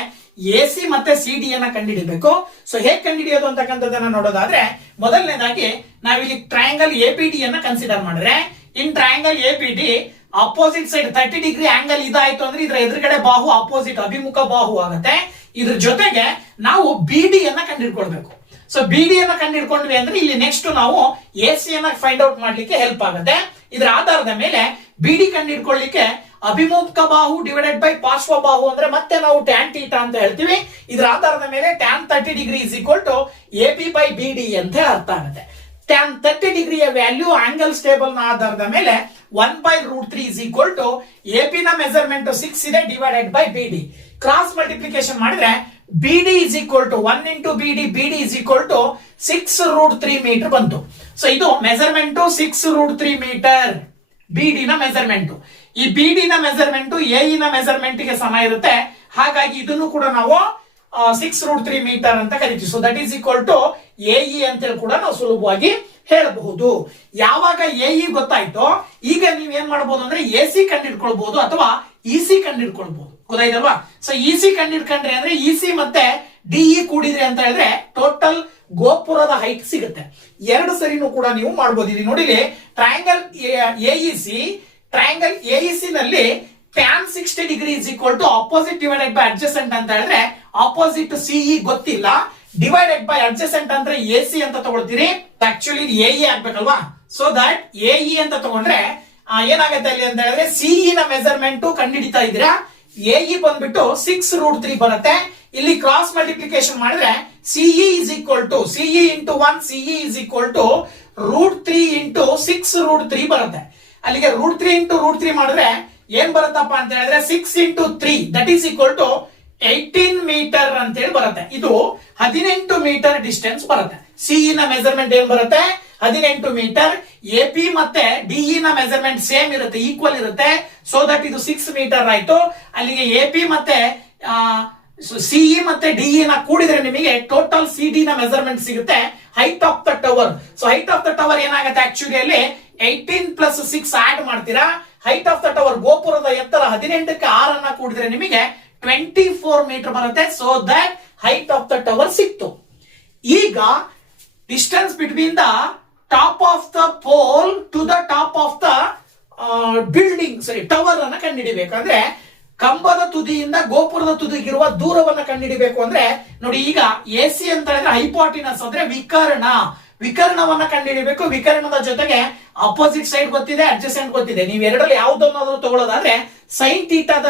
ಎಸಿ ಮತ್ತೆ ಸಿಡಿ ಅನ್ನ ಕಂಡುಹಿಡಿಯಬೇಕು. ಸೊ ಹೇಗೆ ಕಂಡುಹಿಡಿಯೋದು ಅಂತಕ್ಕಂಥದ್ದನ್ನ ನೋಡೋದಾದ್ರೆ, ಮೊದಲನೇದಾಗಿ ನಾವಿಲ್ಲಿ ಟ್ರಯಾಂಗಲ್ ಎಪಿಡಿ ಅನ್ನ ಕನ್ಸಿಡರ್ ಮಾಡಿದ್ರೆ, in triangle APD opposite side 30 degree angle ಇದಾಯ್ತು ಅಂದ್ರೆ ಇದರ ಎದುರುಗಡೆ ಬಾಹು ಅಪೋಸಿಟ್ ಅಭಿಮುಖ ಬಾಹು ಆಗುತ್ತೆ. ಇದ್ರ ಜೊತೆಗೆ ನಾವು ಬಿಡಿ ಅನ್ನ ಕಂಡುಹಿಡ್ಕೊಳ್ಬೇಕು. ಸೊ ಬಿಡಿ ಅನ್ನ ಕಂಡುಹಿಡ್ಕೊಂಡ್ವಿ ಅಂದ್ರೆ ಇಲ್ಲಿ ನೆಕ್ಸ್ಟ್ ನಾವು ಎಸಿ ಅನ್ನ ಫೈಂಡ್ ಔಟ್ ಮಾಡ್ಲಿಕ್ಕೆ ಹೆಲ್ಪ್ ಆಗುತ್ತೆ. ಇದರ ಆಧಾರದ ಮೇಲೆ ಬಿಡಿ ಕಂಡುಹಿಡ್ಕೊಳ್ಳಿಕ್ಕೆ ಅಭಿಮುಖ ಬಾಹು ಡಿವೈಡೆಡ್ ಬೈ ಪಾರ್ಶ್ವ ಬಾಹು ಅಂದ್ರೆ ಮತ್ತೆ ನಾವು ಟ್ಯಾನ್ ಥೀಟಾ ಅಂತ ಹೇಳ್ತೀವಿ. ಇದರ ಆಧಾರದ ಮೇಲೆ tan 30 degree is equal to AB by BD ಅಂತ ಅರ್ಥ ಆಗುತ್ತೆ. ಟ್ಯಾನ್ 30 ಡಿಗ್ರಿಯ ವ್ಯಾಲ್ಯೂ ಆಂಗಲ್ ಸ್ಟೇಬಲ್ ನ ಆಧಾರದ ಮೇಲೆ 1/√3 ಇಸ್ ಈಕ್ವಲ್ ಟು ಎಪಿ ನ ಮೆಜರ್ಮೆಂಟ್ 6 ಇದೆ divided by BD. Cross multiplication ಮಾಡಿದ್ರೆ BD is equal to 1 into BD, BD is equal to 6√3 metre ಬಂತು. ಸೊ ಇದು ಮೆಜರ್ಮೆಂಟ್ 6√3 ಮೀಟರ್ ಬಿಡಿ ನ ಮೆಜರ್ಮೆಂಟ್. ಈ ಬಿಡಿ ನ ಮೆಜರ್ಮೆಂಟ್ ಎಇ ನ ಮೆಜರ್ಮೆಂಟ್ ಗೆ ಸಮ ಇರುತ್ತೆ. ಹಾಗಾಗಿ ಇದನ್ನು ಕೂಡ ನಾವು 6√3 ಮೀಟರ್ ಅಂತ ಕರಿತೀವಿ. So that is equal to AE ಅಂತೇಳಿ ಕೂಡ ನಾವು ಸುಲಭವಾಗಿ ಹೇಳಬಹುದು. ಯಾವಾಗ ಎಇ ಗೊತ್ತಾಯ್ತೋ ಈಗ ನೀವ್ ಏನ್ ಮಾಡಬಹುದು ಅಂದ್ರೆ ಎಸಿ ಕಂಡುಹಿಡ್ಕೊಳ್ಬಹುದು ಅಥವಾ ಇಸಿ ಕಂಡುಹಿಡ್ಕೊಳ್ಬಹುದು. ಗೊತ್ತಾಯ್ತಲ್ವಾ? ಸೊ ಇಸಿ ಕಂಡುಹಿಡ್ಕೊಂಡ್ರೆ ಅಂದ್ರೆ ಇಸಿ ಮತ್ತೆ ಡಿಇ ಕೂಡಿದ್ರೆ ಅಂತ ಹೇಳಿದ್ರೆ ಟೋಟಲ್ ಗೋಪುರದ ಹೈಟ್ ಸಿಗುತ್ತೆ. 2 ಸರಿನೂ ಕೂಡ ನೀವು ಮಾಡಬಹುದು. ಇಲ್ಲಿ ನೋಡಿ, ಟ್ರಯಾಂಗಲ್ ಎಇಸಿ, ಟ್ರಯಾಂಗಲ್ ಎಇಸಿ ನಲ್ಲಿ tan 60 degree is equal to opposite divided by adjacent ಅಂತ ಹೇಳಿದ್ರೆ ಆಪೋಸಿಟ್ ಸಿಇ ಗೊತ್ತಿಲ್ಲ, ಡಿವೈಡೆಡ್ ಬೈ ಅಡ್ಜಸೆಂಟ್ ಅಂದ್ರೆ ಎಸಿ ಅಂತ ತಗೊಳ್ತೀರಿ. ಆಕ್ಚುಲಿ ಇದು ಎಇ ಆಗ್ಬೇಕಲ್ವಾ? ಸೊ ದಟ್ ಎಇ ಅಂತ ತಗೊಂಡ್ರೆ ಏನಾಗುತ್ತೆ ಅಲ್ಲಿ ಅಂತ ಹೇಳಿದ್ರೆ ಸಿಇ ನ ಮೆಜರ್ಮೆಂಟ್ ಕಂಡುಹಿಡಿತಾ ಇದ್ದೀರಾ. ಎಇ ಬಂದ್ಬಿಟ್ಟು 6√3 ಬರುತ್ತೆ. ಇಲ್ಲಿ ಕ್ರಾಸ್ ಮಲ್ಟಿಪ್ಲಿಕೇಶನ್ ಮಾಡಿದ್ರೆ CE is equal to CE into 1 CE is equal to √3 into 6√3 ಬರುತ್ತೆ. ಅಲ್ಲಿಗೆ √3 ಇಂಟು √3 ಮಾಡಿದ್ರೆ ಏನ್ ಬರುತ್ತಪ್ಪ ಅಂತ ಹೇಳಿದ್ರೆ 6 into 3 that is equal to 18 metre ಅಂತ ಹೇಳಿ ಬರುತ್ತೆ. ಇದು 18 ಮೀಟರ್ ಡಿಸ್ಟೆನ್ಸ್ ಬರುತ್ತೆ. ಸಿಇ ನ ಮೆಜರ್ಮೆಂಟ್ ಏನ್ ಬರುತ್ತೆ 18 ಮೀಟರ್. ಎ ಪಿ ಮತ್ತೆ ಡಿಇ ನ ಮೆಜರ್ಮೆಂಟ್ ಸೇಮ್ ಇರುತ್ತೆ, ಈಕ್ವಲ್ ಇರುತ್ತೆ. ಸೊ ದಟ್ ಇದು 6 ಮೀಟರ್ ಆಯ್ತು. ಅಲ್ಲಿಗೆ ಎ ಪಿ ಮತ್ತೆ ಸಿಇ ಮತ್ತೆ ಡಿಇ ನ ಕೂಡಿದ್ರೆ ನಿಮಗೆ ಟೋಟಲ್ ಸಿಡಿ ನ ಮೆಜರ್ಮೆಂಟ್ ಸಿಗುತ್ತೆ, height of the tower. So height of the tower ಏನಾಗುತ್ತೆ ಆಕ್ಚುಲಿ ಅಲ್ಲಿ 18 ಪ್ಲಸ್ 6 ಆಡ್ ಮಾಡ್ತೀರಾ. ಹೈಟ್ ಆಫ್ ದ ಟವರ್ ಗೋಪುರದ ಎತ್ತರ 18ಕ್ಕೆ 6 ಅನ್ನ ಕೂಡಿದ್ರೆ ನಿಮಗೆ 24 ಮೀಟರ್ ಬರುತ್ತೆ. So that height of the tower ಸಿಕ್ತು. ಈಗ distance between the top of the pole to the top of the building tower ಅನ್ನ ಕಂಡುಹಿಡಿಬೇಕು. ಅಂದ್ರೆ ಕಂಬದ ತುದಿಯಿಂದ ಗೋಪುರದ ತುದಿಗಿರುವ ದೂರವನ್ನ ಕಂಡುಹಿಡಿಬೇಕು. ಅಂದ್ರೆ ನೋಡಿ, ಈಗ ಎ ಸಿ ಅಂತ ಹೇಳಿದ್ರೆ ಹೈಪಾಟಿನಸ್ ಅಂದ್ರೆ ವಿಕರ್ಣವನ್ನ ಕಂಡುಹಿಡಿಬೇಕು. ವಿಕರ್ಣದ ಜೊತೆಗೆ ಅಪೋಸಿಟ್ ಸೈಡ್ ಗೊತ್ತಿದೆ, ಅಡ್ಜಸೆಂಟ್ ಗೊತ್ತಿದೆ. ನೀವು ಎರಡರಲ್ಲಿ ಯಾವ್ದನ್ನಾದ್ರೂ ತಗೊಳ್ಳೋದಾದ್ರೆ ಸೈನ್ ಥೀಟಾದ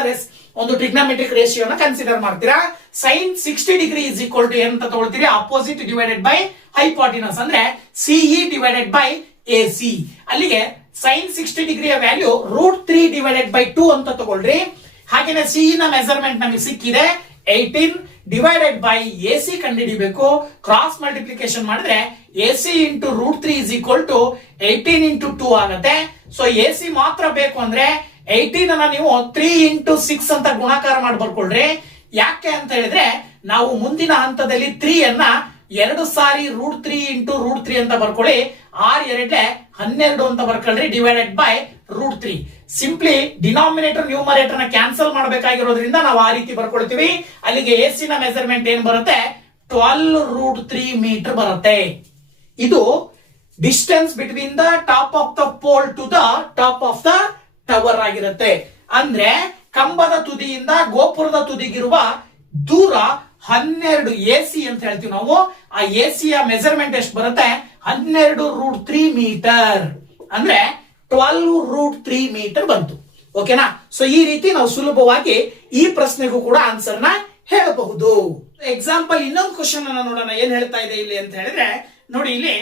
ಒಂದು ಟ್ರಿಗ್ನೋಮೆಟ್ರಿಕ್ ರೇಷಿಯೋನ ಕನ್ಸಿಡರ್ ಮಾಡ್ತೀರಾ. Sine 60 degree is equal to ಅಂತ ತಗೊಳ್ತೀರಿ, ಅಪೋಸಿಟ್ ಡಿವೈಡೆಡ್ ಬೈ ಹೈಪಾಟಿನಸ್ ಅಂದ್ರೆ CE divided by A C. ಅಲ್ಲಿಗೆ ಸೈನ್ 60 ಡಿಗ್ರಿಯ ವ್ಯಾಲ್ಯೂ √3 ಡಿವೈಡೆಡ್ ಬೈ 2 ಅಂತ ತಗೊಳ್ರಿ. ಹಾಗೇನೆ ಸಿಇ ನ ಮೆಜರ್ಮೆಂಟ್ ನಮಗೆ ಸಿಕ್ಕಿದೆ 18 ಡಿವೈಡೆಡ್ ಬೈ ಎ ಸಿ ಕಂಡುಹಿಡಿಬೇಕು. ಕ್ರಾಸ್ ಮಲ್ಟಿಪ್ಲಿಕೇಶನ್ ಮಾಡಿದ್ರೆ A C into √3 is equal to 18 into 2 ಆಗುತ್ತೆ. ಸೊ ಎ ಸಿ ಮಾತ್ರ ಬೇಕು ಅಂದ್ರೆ 18 ಅನ್ನ ನೀವು 3 ಇಂಟು 6 ಅಂತ ಗುಣಾಕಾರ ಮಾಡಿ ಬರ್ಕೊಳ್ರಿ. ಯಾಕೆ ಅಂತ ಹೇಳಿದ್ರೆ ನಾವು ಮುಂದಿನ ಹಂತದಲ್ಲಿ 3 ಅನ್ನ 2 ಸಾರಿ √3 ಇಂಟು √3 ಅಂತ ಬರ್ಕೊಳ್ಳಿ. 6 2 12 ಅಂತ ಬರ್ಕೊಳ್ರಿ divided by √3. Simply denominator numerator ನ ಕ್ಯಾನ್ಸಲ್ ಮಾಡಬೇಕಾಗಿರೋದ್ರಿಂದ ನಾವು ಆ ರೀತಿ ಬರ್ಕೊಳ್ತೀವಿ. ಅಲ್ಲಿಗೆ ಎ ಸಿ ನ ಮೆಜರ್ಮೆಂಟ್ ಏನ್ ಬರುತ್ತೆ 12√3 ಮೀಟರ್ ಬರುತ್ತೆ. ಇದು distance between the top of the pole to the top of the tower ಆಗಿರುತ್ತೆ. ಅಂದ್ರೆ ಕಂಬದ ತುದಿಯಿಂದ ಗೋಪುರದ ತುದಿಗಿರುವ ದೂರ 12 ಎ ಸಿ ಅಂತ ಹೇಳ್ತೀವಿ ನಾವು. ಆ ಎ ಸಿ ಯ ಮೆಜರ್ಮೆಂಟ್ ಎಷ್ಟು ಬರುತ್ತೆ 12√3 ಮೀಟರ್ ಅಂದ್ರೆ 12√3 ಮೀಟರ್ ಬಂತು. ಓಕೆನಾ? ಸೊ ಈ ರೀತಿ ನಾವು ಸುಲಭವಾಗಿ ಈ ಪ್ರಶ್ನೆಗೂ ಕೂಡ ಆನ್ಸರ್ ನ ಹೇಳಬಹುದು. ಎಕ್ಸಾಂಪಲ್ ಇನ್ನೊಂದು ಕ್ವಶನ್ ಅನ್ನ ನೋಡೋಣ, ಏನ್ ಹೇಳ್ತಾ ಇದೆ ಇಲ್ಲಿ ಅಂತ ಹೇಳಿದ್ರೆ ನೋಡಿ, ಇಲ್ಲಿ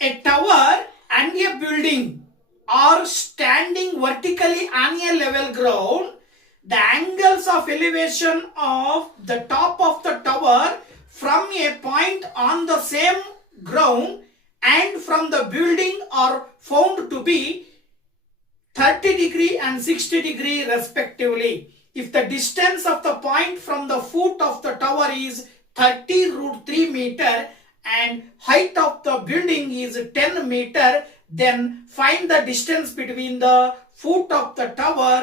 A tower and A building R standing vertically on a level ground. The angles of elevation of the top of the tower from a point on the same ground and from the building are found to be 30 degree and 60 degree respectively. If the distance of the point from the foot of the tower is 30√3 meter and height of the building is 10 meter, then find the distance between the foot of the tower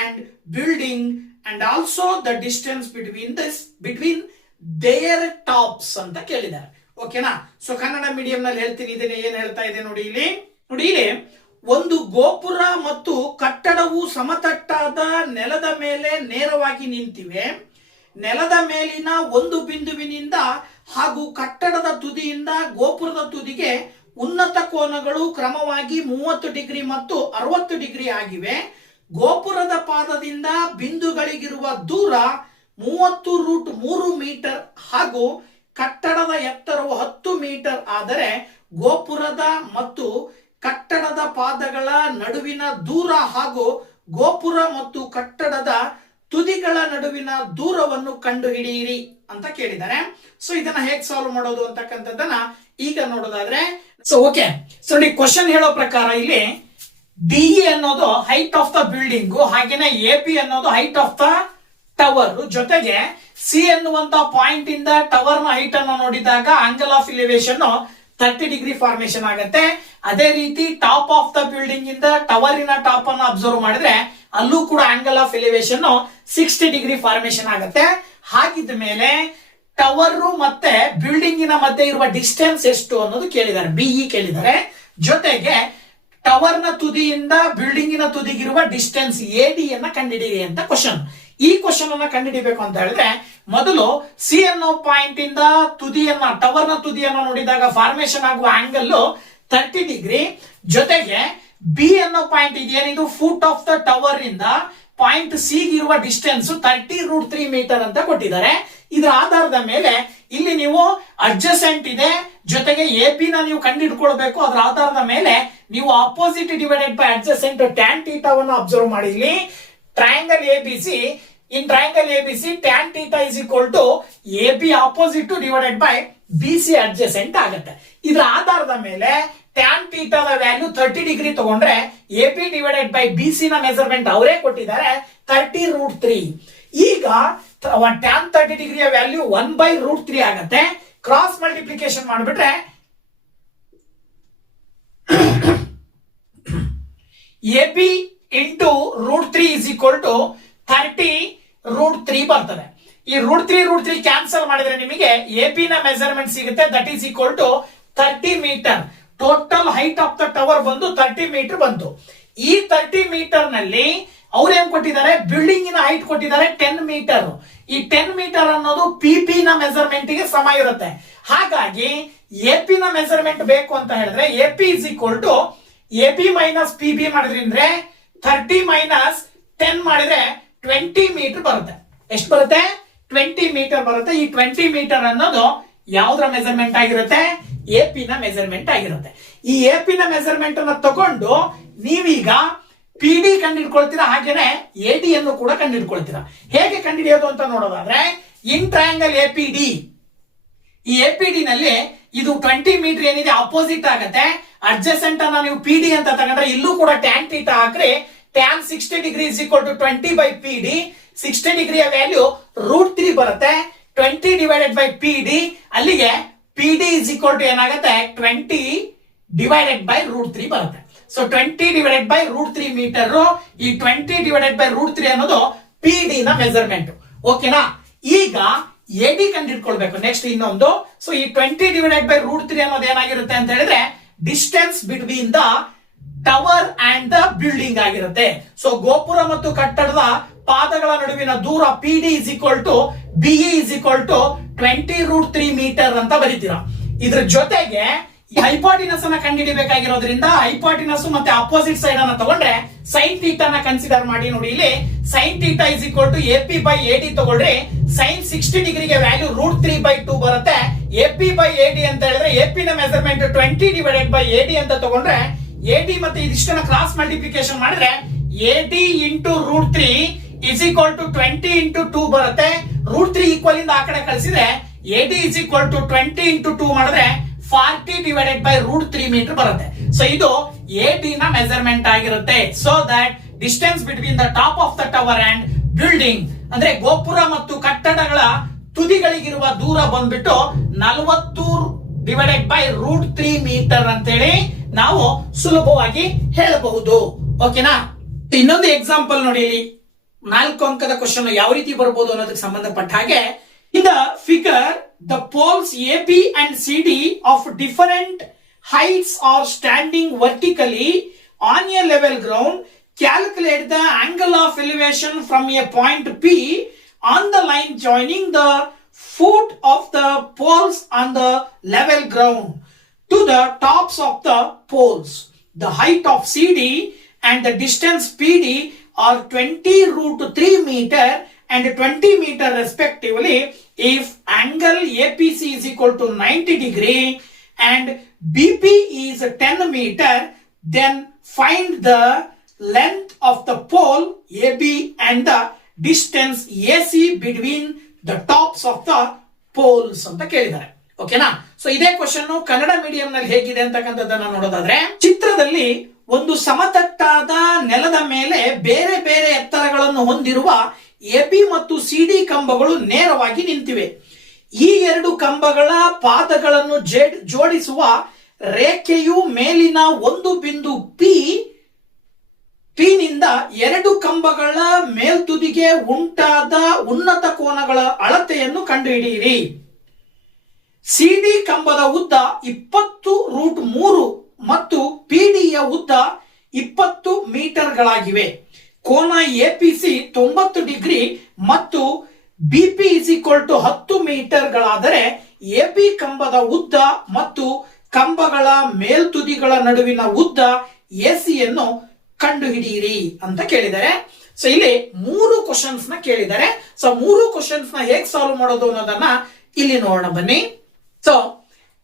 and building and also the distance between their tops ಅಂತ ಕೇಳಿದ್ದಾರೆ. ಓಕೆನಾ? So Kannada medium ನಲ್ಲಿ ಹೇಳ್ತೀನಿ, ಇದನ್ನ ಏನ್ ಹೇಳ್ತಾ ಇದೆ ನೋಡಿ ಇಲ್ಲಿ. ಒಂದು ಗೋಪುರ ಮತ್ತು ಕಟ್ಟಡವು ಸಮತಟ್ಟಾದ ನೆಲದ ಮೇಲೆ ನೇರವಾಗಿ ನಿಂತಿವೆ. ನೆಲದ ಮೇಲಿನ ಒಂದು ಬಿಂದುವಿನಿಂದ ಹಾಗೂ ಕಟ್ಟಡದ ತುದಿಯಿಂದ ಗೋಪುರದ ತುದಿಗೆ ಉನ್ನತ ಕೋನಗಳು ಕ್ರಮವಾಗಿ 30 ಡಿಗ್ರಿ ಮತ್ತು 60 ಡಿಗ್ರಿ ಆಗಿವೆ. ಗೋಪುರದ ಪಾದದಿಂದ ಬಿಂದುಗಳಿಗಿರುವ ದೂರ 30√3 ಮೀಟರ್ ಹಾಗೂ ಕಟ್ಟಡದ ಎತ್ತರವು 10 ಮೀಟರ್ ಆದರೆ ಗೋಪುರದ ಮತ್ತು ಕಟ್ಟಡದ ಪಾದಗಳ ನಡುವಿನ ದೂರ ಹಾಗೂ ಗೋಪುರ ಮತ್ತು ಕಟ್ಟಡದ ತುದಿಗಳ ನಡುವಿನ ದೂರವನ್ನು ಕಂಡುಹಿಡಿಯಿರಿ ಅಂತ ಕೇಳಿದ್ದಾರೆ. ಸೊ ಇದನ್ನ ಹೇಗೆ ಸಾಲ್ವ್ ಮಾಡೋದು ಅಂತಕ್ಕಂಥದ್ದನ್ನ ಈಗ ನೋಡೋದಾದ್ರೆ, ಸೊ ಓಕೆ, ಸೊ ನೋಡಿ ಕ್ವಶನ್ ಹೇಳೋ ಪ್ರಕಾರ ಇಲ್ಲಿ ಡಿಇ ಅನ್ನೋದು ಹೈಟ್ ಆಫ್ ದ ಬಿಲ್ಡಿಂಗ್, ಹಾಗೇನೆ ಎ ಪಿ ಅನ್ನೋದು ಹೈಟ್ ಆಫ್ ದ ಟವರ್, ಜೊತೆಗೆ ಸಿ ಅನ್ನುವಂತ ಪಾಯಿಂಟ್ ಇಂದ ಟವರ್ ನ ಹೈಟ್ ಅನ್ನು ನೋಡಿದಾಗ angle of elevation 30 degree formation ಆಗುತ್ತೆ. ಅದೇ ರೀತಿ ಟಾಪ್ ಆಫ್ ದ ಬಿಲ್ಡಿಂಗ್ ಇಂದ ಟವರಿನ ಟಾಪ್ ಅನ್ನು ಅಬ್ಸರ್ವ್ ಮಾಡಿದ್ರೆ ಅಲ್ಲೂ ಕೂಡ angle of elevation 60 degree formation ಆಗುತ್ತೆ. ಹಾಗಿದ ಮೇಲೆ ಟವರ್ ಮತ್ತೆ ಬಿಲ್ಡಿಂಗಿನ ಮಧ್ಯೆ ಇರುವ ಡಿಸ್ಟೆನ್ಸ್ ಎಷ್ಟು ಅನ್ನೋದು ಕೇಳಿದ್ದಾರೆ, ಬಿಇ ಕೇಳಿದ್ದಾರೆ. ಜೊತೆಗೆ ಟವರ್ ನ ತುದಿಯಿಂದ ಬಿಲ್ಡಿಂಗಿನ ತುದಿಗಿರುವ ಡಿಸ್ಟೆನ್ಸ್ ಎಡಿ ಅನ್ನ ಕಂಡುಹಿಡಿಯಿರಿ ಅಂತ ಕ್ವಶನ್. ಈ ಕ್ವಶನ್ ಅನ್ನ ಕಂಡುಹಿಡಿಬೇಕು ಅಂತ ಹೇಳಿದ್ರೆ ಮೊದಲು ಸಿ ಅನ್ನೋ ಪಾಯಿಂಟ್ ಇಂದ ತುದಿಯನ್ನ ಟವರ್ ನ ತುದಿಯನ್ನ ನೋಡಿದಾಗ ಫಾರ್ಮೇಶನ್ ಆಗುವ ಆಂಗಲ್ 30 ಡಿಗ್ರಿ. ಜೊತೆಗೆ ಬಿ ಅನ್ನೋ ಪಾಯಿಂಟ್ ಇದೇನಿದು ಫೂಟ್ ಆಫ್ ದ ಟವರ್ ಇಂದ ಪಾಯಿಂಟ್ ಸಿ ಇರುವ ಡಿಸ್ಟೆನ್ಸ್ 30√3 ಮೀಟರ್ ಅಂತ ಕೊಟ್ಟಿದ್ದಾರೆ. ಇದರ ಆಧಾರದ ಮೇಲೆ ಇಲ್ಲಿ ನೀವು ಅಡ್ಜಸೆಂಟ್ ಇದೆ, ಜೊತೆಗೆ ಎ ಪಿ ನ ನೀವು ಕಂಡುಹಿಡ್ಕೊಳ್ಬೇಕು. ಅದರ ಆಧಾರದ ಮೇಲೆ ನೀವು opposite divided by adjacent tan ಥೀಟಾವನ್ನು ಅಬ್ಸರ್ವ್ ಮಾಡಿ. ಇಲ್ಲಿ triangle ABC, in triangle ABC tan theta is equal to A B opposite divided by B C adjacent ಆಗುತ್ತೆ. ಇದರ ಆಧಾರದ ಮೇಲೆ ಟ್ಯಾನ್ ಥೀಟಾದ ವ್ಯಾಲ್ಯೂ 30 ಡಿಗ್ರಿ ತಗೊಂಡ್ರೆ A P divided by B C ನ ಮೆಜರ್ಮೆಂಟ್ ಅವರೇ ಕೊಟ್ಟಿದ್ದಾರೆ 30√3. ಈಗ ಟ್ಯಾನ್ 30 ಡಿಗ್ರಿಯ ವ್ಯಾಲ್ಯೂ 1/√3 ಆಗುತ್ತೆ. ಕ್ರಾಸ್ ಮಲ್ಟಿಪ್ಲಿಕೇಶನ್ ಮಾಡಿಬಿಟ್ರೆ A P into √3 is equal to 30√3 ಬರ್ತದೆ. ಈ √3 ಕ್ಯಾನ್ಸಲ್ ಮಾಡಿದ್ರೆ ನಿಮಗೆ ಎ ಪಿ ನ ಮೆಜರ್ಮೆಂಟ್ ಸಿಗುತ್ತೆ. That is equal to 30 metre. Total height of the tower ಬಂದು 30 ಮೀಟರ್ ಬಂತು. ಈ 30 ಮೀಟರ್ ನಲ್ಲಿ ಅವ್ರು ಏನ್ ಕೊಟ್ಟಿದ್ದಾರೆ, ಬಿಲ್ಡಿಂಗ್ ನ ಹೈಟ್ ಕೊಟ್ಟಿದ್ದಾರೆ 10 ಮೀಟರ್. ಈ 10 ಮೀಟರ್ ಅನ್ನೋದು ಪಿ ಪಿ ನ ಮೆಜರ್ಮೆಂಟ್ ಗೆ ಸಮ ಇರುತ್ತೆ. ಹಾಗಾಗಿ ಎ ಪಿ ನ ಮೆಜರ್ಮೆಂಟ್ ಬೇಕು ಅಂತ ಹೇಳಿದ್ರೆ A P is equal to A P minus P B ಮಾಡಿದ್ರೆ 30 ಮೈನಸ್ 10 ಮಾಡಿದ್ರೆ 20 ಮೀಟರ್ ಬರುತ್ತೆ. ಎಷ್ಟು ಬರುತ್ತೆ? 20 ಮೀಟರ್ ಬರುತ್ತೆ. ಈ 20 ಮೀಟರ್ ಅನ್ನೋದು ಯಾವ್ದ್ರ ಮೆಜರ್ಮೆಂಟ್ ಆಗಿರುತ್ತೆ? ಎ ಪಿ ನ ಮೆಜರ್ಮೆಂಟ್ ಆಗಿರುತ್ತೆ. ಈ ಎ ಪಿ ನ ಮೆಜರ್ಮೆಂಟ್ ಅನ್ನ ತಗೊಂಡು ನೀವೀಗ ಪಿ ಡಿ ಕಂಡುಹಿಡ್ಕೊಳ್ತೀರಾ, ಹಾಗೇನೆ ಎ ಡಿ ಅನ್ನು ಕೂಡ ಕಂಡುಹಿಡ್ಕೊಳ್ತೀರಾ. ಹೇಗೆ ಕಂಡುಹಿಡಿಯೋದು ಅಂತ ನೋಡೋದಾದ್ರೆ ಇನ್ ಟ್ರಯಾಂಗಲ್ ಎ ಪಿ ಡಿ, ಈ ಎ ಪಿ ಡಿ ನಲ್ಲಿ ಇದು 20 ಮೀಟರ್ ಏನಿದೆ ಅಪೋಸಿಟ್ ಆಗುತ್ತೆ. ಅಡ್ಜಸೆಂಟ್ ಅನ್ನ ನೀವು ಪಿ ಡಿ ಅಂತ ತಗೊಂಡ್ರೆ ಇಲ್ಲೂ ಕೂಡ ಟ್ಯಾನ್ ಥೀಟಾ ಹಾಕ್ರಿ. Tan 60 degree is equal to 20 by P D. 60 ಡಿಗ್ರಿಯ ವ್ಯಾಲ್ಯೂ √3 ಬರುತ್ತೆ. 20 ಡಿವೈಡೆಡ್ ಬೈ ಪಿ ಡಿ, ಅಲ್ಲಿಗೆ P D is equal to ಏನಾಗುತ್ತೆ 20 ಡಿವೈಡೆಡ್ ಬೈ √3 ಬರುತ್ತೆ. So 20 divided by √3 metre. ಈ 20 ಡಿವೈಡೆಡ್ ಬೈ √3 ಅನ್ನೋದು ಪಿ ಡಿ ನ ಮೆಜರ್ಮೆಂಟ್. ಓಕೆನಾ? ಈಗ ಎ ಡಿ ಕಂಡುಹಿಡ್ಕೊಳ್ಬೇಕು ನೆಕ್ಸ್ಟ್ ಇನ್ನೊಂದು. ಸೊ ಈ 20 ಡಿವೈಡೆಡ್ ಬೈ √3 ಅನ್ನೋದು ಏನಾಗಿರುತ್ತೆ ಅಂತ ಹೇಳಿದ್ರೆ distance between the tower and the building ಆಗಿರುತ್ತೆ. ಸೊ ಗೋಪುರ ಮತ್ತು ಕಟ್ಟಡದ ಪಾದಗಳ ನಡುವಿನ ದೂರ P D is equal to B is equal to 20√3 metre ಅಂತ ಬರೀತೀರಾ. ಇದ್ರ ಜೊತೆಗೆ ಹೈಪಾಟಿನಸ್ ಅನ್ನ ಕಂಡುಹಿಡಿಬೇಕಾಗಿರೋದ್ರಿಂದ ಹೈಪಾಟಿನಸ್ ಮತ್ತೆ ಅಪೋಸಿಟ್ ಸೈಡ್ ಅನ್ನ ತಗೊಂಡ್ರೆ ಸೈನ್ ಥೀಟಾ ನ ಕನ್ಸಿಡರ್ ಮಾಡಿ. ನೋಡಿ ಇಲ್ಲಿ sine theta is equal to A P by A D ತಗೊಳ್ರಿ. ಸೈನ್ 60 ಡಿಗ್ರಿಗೆ ವ್ಯಾಲ್ಯೂ √3/2 ಬರುತ್ತೆ. A P by A D ಅಂತ ಹೇಳಿದ್ರೆ ಎ ಪಿ ನ measurement 20 divided by A D ಅಂತ ತಗೊಂಡ್ರೆ ಎ ಡಿ ಮತ್ತೆ ಇದಿಷ್ಟನ್ನ ಕ್ರಾಸ್ ಮಲ್ಟಿಪ್ಲಿಕೇಶನ್ ಮಾಡಿದ್ರೆ A D into √3 is equal to 20 into 2 ಬರುತ್ತೆ. √3 ಈಕ್ವಲ್ ಇಂದ ಆ ಕಡೆ ಕಳಿಸಿದ್ರೆ A D is equal to 20 into 2 ಮಾಡಿದ್ರೆ 40 ಡಿವೈಡೆಡ್ ಬೈ √3 ಮೀಟರ್ ಬರುತ್ತೆ. ಸೊ ಇದು ಎ ಡಿ ನ ಮೆಜರ್ಮೆಂಟ್ ಆಗಿರುತ್ತೆ. So that distance between the top of the tower and building, ಅಂದ್ರೆ ಗೋಪುರ ಮತ್ತು ಕಟ್ಟಡಗಳ ತುದಿಗಳಿಗಿರುವ ದೂರ ಬಂದ್ಬಿಟ್ಟು 40 ಡಿವೈಡೆಡ್ ಬೈ √3 ಮೀಟರ್ ಅಂತೇಳಿ ನಾವು ಸುಲಭವಾಗಿ ಹೇಳಬಹುದು. ಓಕೆನಾ? ಇನ್ನೊಂದು ಎಕ್ಸಾಂಪಲ್ ನೋಡಿ, 4 ಅಂಕದ ಕ್ವಶನ್ ಯಾವ ರೀತಿ ಬರಬಹುದು ಅನ್ನೋದಕ್ಕೆ ಸಂಬಂಧಪಟ್ಟ ಹಾಗೆ in the figure the poles AB and CD of different heights are standing vertically on a level ground. Calculate the angle of elevation from a point P on the line joining the foot of the poles on the level ground to the tops of the poles. The height of CD and the distance PD are 20√3 meter and 20 meter respectively. If angle APC is equal to 90 degree and BP is 10 meter, then find the length of the pole AB and the distance AC between the tops of the poles ಅಂತ ಕೇಳಿದ್ದಾರೆ. ಓಕೆನಾ? So ಇದೇ question Kannada medium ನಲ್ಲಿ ಹೇಗಿದೆ ಅಂತಕ್ಕಂಥದ್ದನ್ನ ನೋಡೋದಾದ್ರೆ, ಚಿತ್ರದಲ್ಲಿ ಒಂದು ಸಮತಟ್ಟಾದ ನೆಲದ ಮೇಲೆ ಬೇರೆ ಬೇರೆ ಎತ್ತರಗಳನ್ನು ಹೊಂದಿರುವ ಎಬಿ ಮತ್ತು ಸಿಡಿ ಕಂಬಗಳು ನೇರವಾಗಿ ನಿಂತಿವೆ. ಈ ಎರಡು ಕಂಬಗಳ ಪಾದಗಳನ್ನು ಜೋಡಿಸುವ ರೇಖೆಯು ಮೇಲಿನ ಒಂದು ಬಿಂದು ಪಿ ನಿಂದ ಎರಡು ಕಂಬಗಳ ಮೇಲ್ತುದಿಗೆ ಉಂಟಾದ ಉನ್ನತ ಕೋನಗಳ ಅಳತೆಯನ್ನು ಕಂಡುಹಿಡಿಯಿರಿ. ಸಿಡಿ ಕಂಬದ ಉದ್ದ 20√3 ಮತ್ತು ಪಿಡಿಯ ಉದ್ದ 20 ಮೀಟರ್ಗಳಾಗಿವೆ. ಕೋನ ಎಪಿಸಿ 90 ಡಿಗ್ರಿ ಮತ್ತು ಬಿಪಿ ಇಸ್ ಈಕ್ವಲ್ ಟು 10 ಮೀಟರ್ಗಳಾದರೆ ಎಬಿ ಕಂಬದ ಉದ್ದ ಮತ್ತು ಕಂಬಗಳ ಮೇಲ್ತುದಿಗಳ ನಡುವಿನ ಉದ್ದ ಎಸಿಯನ್ನು ಕಂಡುಹಿಡಿಯಿರಿ ಅಂತ ಕೇಳಿದ್ದಾರೆ. ಸೊ ಇಲ್ಲಿ 3 ಕ್ವಶನ್ಸ್ ನ ಕೇಳಿದ್ದಾರೆ. ಸೊ 3 ಕ್ವಶನ್ಸ್ ನ ಹೇಗೆ ಸಾಲ್ವ್ ಮಾಡೋದು ಅನ್ನೋದನ್ನ ಇಲ್ಲಿ ನೋಡೋಣ ಬನ್ನಿ. ಸೊ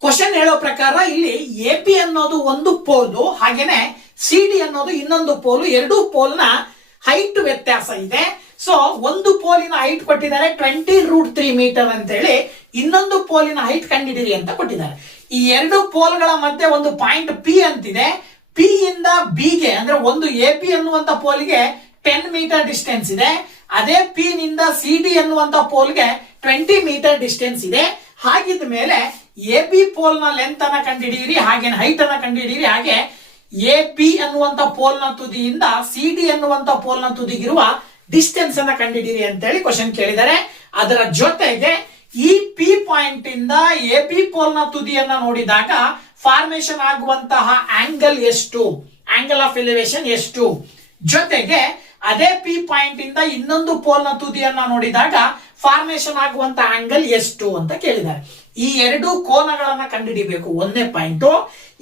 ಕ್ವಶನ್ ಹೇಳೋ ಪ್ರಕಾರ ಇಲ್ಲಿ ಎಪಿ ಅನ್ನೋದು ಒಂದು ಪೋಲು, ಹಾಗೇನೆ ಸಿಡಿ ಅನ್ನೋದು ಇನ್ನೊಂದು ಪೋಲು. ಎರಡೂ ಪೋಲ್ ನ ಹೈಟ್ ವ್ಯತ್ಯಾಸ ಇದೆ. ಸೊ ಒಂದು ಪೋಲಿನ ಹೈಟ್ ಕೊಟ್ಟಿದ್ದಾರೆ 20√3 ಮೀಟರ್ ಅಂತ ಹೇಳಿ, ಇನ್ನೊಂದು ಪೋಲಿನ ಹೈಟ್ ಕಂಡಿಡಿರಿ ಅಂತ ಕೊಟ್ಟಿದ್ದಾರೆ. ಈ ಎರಡು ಪೋಲ್ಗಳ ಮಧ್ಯೆ ಒಂದು ಪಾಯಿಂಟ್ ಪಿ ಅಂತಿದೆ. ಪಿ ಇಂದ ಬಿ ಗೆ ಅಂದ್ರೆ ಒಂದು ಎ ಪಿ ಅನ್ನುವಂತ ಪೋಲ್ಗೆ 10 ಮೀಟರ್ ಡಿಸ್ಟೆನ್ಸ್ ಇದೆ. ಅದೇ ಪಿ ನಿಂದ ಸಿ ಡಿ ಅನ್ನುವಂತ ಪೋಲ್ಗೆ 20 ಮೀಟರ್ ಡಿಸ್ಟೆನ್ಸ್ ಇದೆ. ಹಾಗಿದ ಮೇಲೆ ಎ ಬಿ ಪೋಲ್ ನ ಲೆಂತ್ ಅನ್ನ ಕಂಡುಹಿಡಿಯಿರಿ, ಹಾಗೆ ಹೈಟ್ ಅನ್ನ ಕಂಡುಹಿಡಿಯಿರಿ, ಹಾಗೆ ಎ ಪಿ ಅನ್ನುವಂತ ಪೋಲ್ ನ ತುದಿಯಿಂದ ಸಿ ಡಿ ಅನ್ನುವಂತ ಪೋಲ್ ನ ತುದಿಗಿರುವ ಡಿಸ್ಟೆನ್ಸ್ ಅನ್ನ ಕಂಡುಹಿಡಿಯಿರಿ ಅಂತ ಹೇಳಿ ಕ್ವಶನ್ ಕೇಳಿದ್ದಾರೆ. ಅದರ ಜೊತೆಗೆ ಈ ಪಿ ಪಾಯಿಂಟ್ ಇಂದ ಎ ಬಿ ಪೋಲ್ ನ ತುದಿಯನ್ನ ನೋಡಿದಾಗ ಫಾರ್ಮೇಶನ್ ಆಗುವಂತಹ ಆಂಗಲ್ ಎಷ್ಟು, ಆಂಗಲ್ ಆಫ್ ಎಲಿವೇಶನ್ ಎಷ್ಟು, ಜೊತೆಗೆ ಅದೇ ಪಿ ಪಾಯಿಂಟ್ ಇಂದ ಇನ್ನೊಂದು ಪೋಲ್ ನ ತುದಿಯನ್ನ ನೋಡಿದಾಗ ಫಾರ್ಮೇಶನ್ ಆಗುವಂತ ಆಂಗಲ್ ಎಷ್ಟು ಅಂತ ಕೇಳಿದ್ದಾರೆ. ಈ ಎರಡು ಕೋನಗಳನ್ನ ಕಂಡುಹಿಡಿಬೇಕು. ಒಂದನೇ ಪಾಯಿಂಟ್.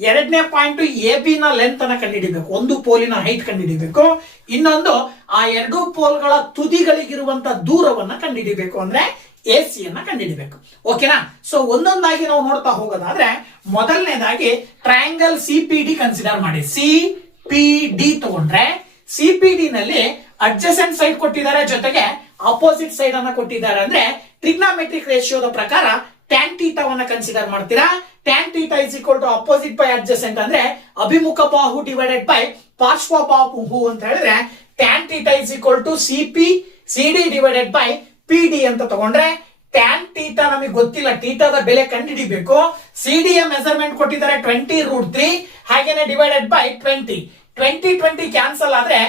ಎರಡನೇ ಪಾಯಿಂಟ್ ಎ ಬಿ ನ ಲೆಂತ್ ಅನ್ನ ಕಂಡುಹಿಡಿಬೇಕು, ಒಂದು ಪೋಲಿನ ಹೈಟ್ ಕಂಡುಹಿಡಿಬೇಕು. ಇನ್ನೊಂದು ಆ ಎರಡು ಪೋಲ್ಗಳ ತುದಿಗಳಿಗಿರುವಂತ ದೂರವನ್ನ ಕಂಡುಹಿಡಿಬೇಕು, ಅಂದ್ರೆ ಎ ಸಿ ಅನ್ನ ಕಂಡುಹಿಡಿಬೇಕು. ಓಕೆನಾ? ಸೊ ಒಂದೊಂದಾಗಿ ನಾವು ನೋಡ್ತಾ ಹೋಗೋದಾದ್ರೆ, ಮೊದಲನೇದಾಗಿ triangle C P D consider ಮಾಡಿ. ಸಿ ಪಿ ಡಿ ತಗೊಂಡ್ರೆ ಸಿ ಪಿ ಡಿ ನಲ್ಲಿ ಅಡ್ಜಸೆಂಟ್ ಸೈಡ್ ಕೊಟ್ಟಿದ್ದಾರೆ, ಜೊತೆಗೆ ಅಪೋಸಿಟ್ ಸೈಡ್ ಅನ್ನ ಕೊಟ್ಟಿದ್ದಾರೆ. ಅಂದ್ರೆ ಟ್ರಿಗ್ನಾಮೆಟ್ರಿಕ್ ರೇಷಿಯೋದ ಪ್ರಕಾರ ಟ್ಯಾನ್ ಥೀಟಾವನ್ನ ಕನ್ಸಿಡರ್ ಮಾಡ್ತೀರಾ. Tan theta is equal to opposite by adjacent, ಅಂದ್ರೆ ಅಭಿಮುಖ ಬಾಹು ಡಿವೈಡೆಡ್ ಬೈ ಪಾರ್ಶ್ವ ಬಾಹು ಅಂತ ಹೇಳಿದ್ರೆ tan theta is equal to C P C D divided by P D ಅಂತ ತಗೊಂಡ್ರೆ, ಟ್ಯಾನ್ ಥೀಟಾ ನಮಗೆ ಗೊತ್ತಿಲ್ಲ, ಥೀಟಾದ ಬೆಲೆ ಕಂಡುಹಿಡಿಬೇಕು. ಸಿ ಡಿ ಯ ಮೆಜರ್ಮೆಂಟ್ ಕೊಟ್ಟಿದ್ದಾರೆ 20√3, ಹಾಗೇನೆ ಡಿವೈಡೆಡ್ ಬೈ 20 ಕ್ಯಾನ್ಸಲ್ ಆದ್ರೆ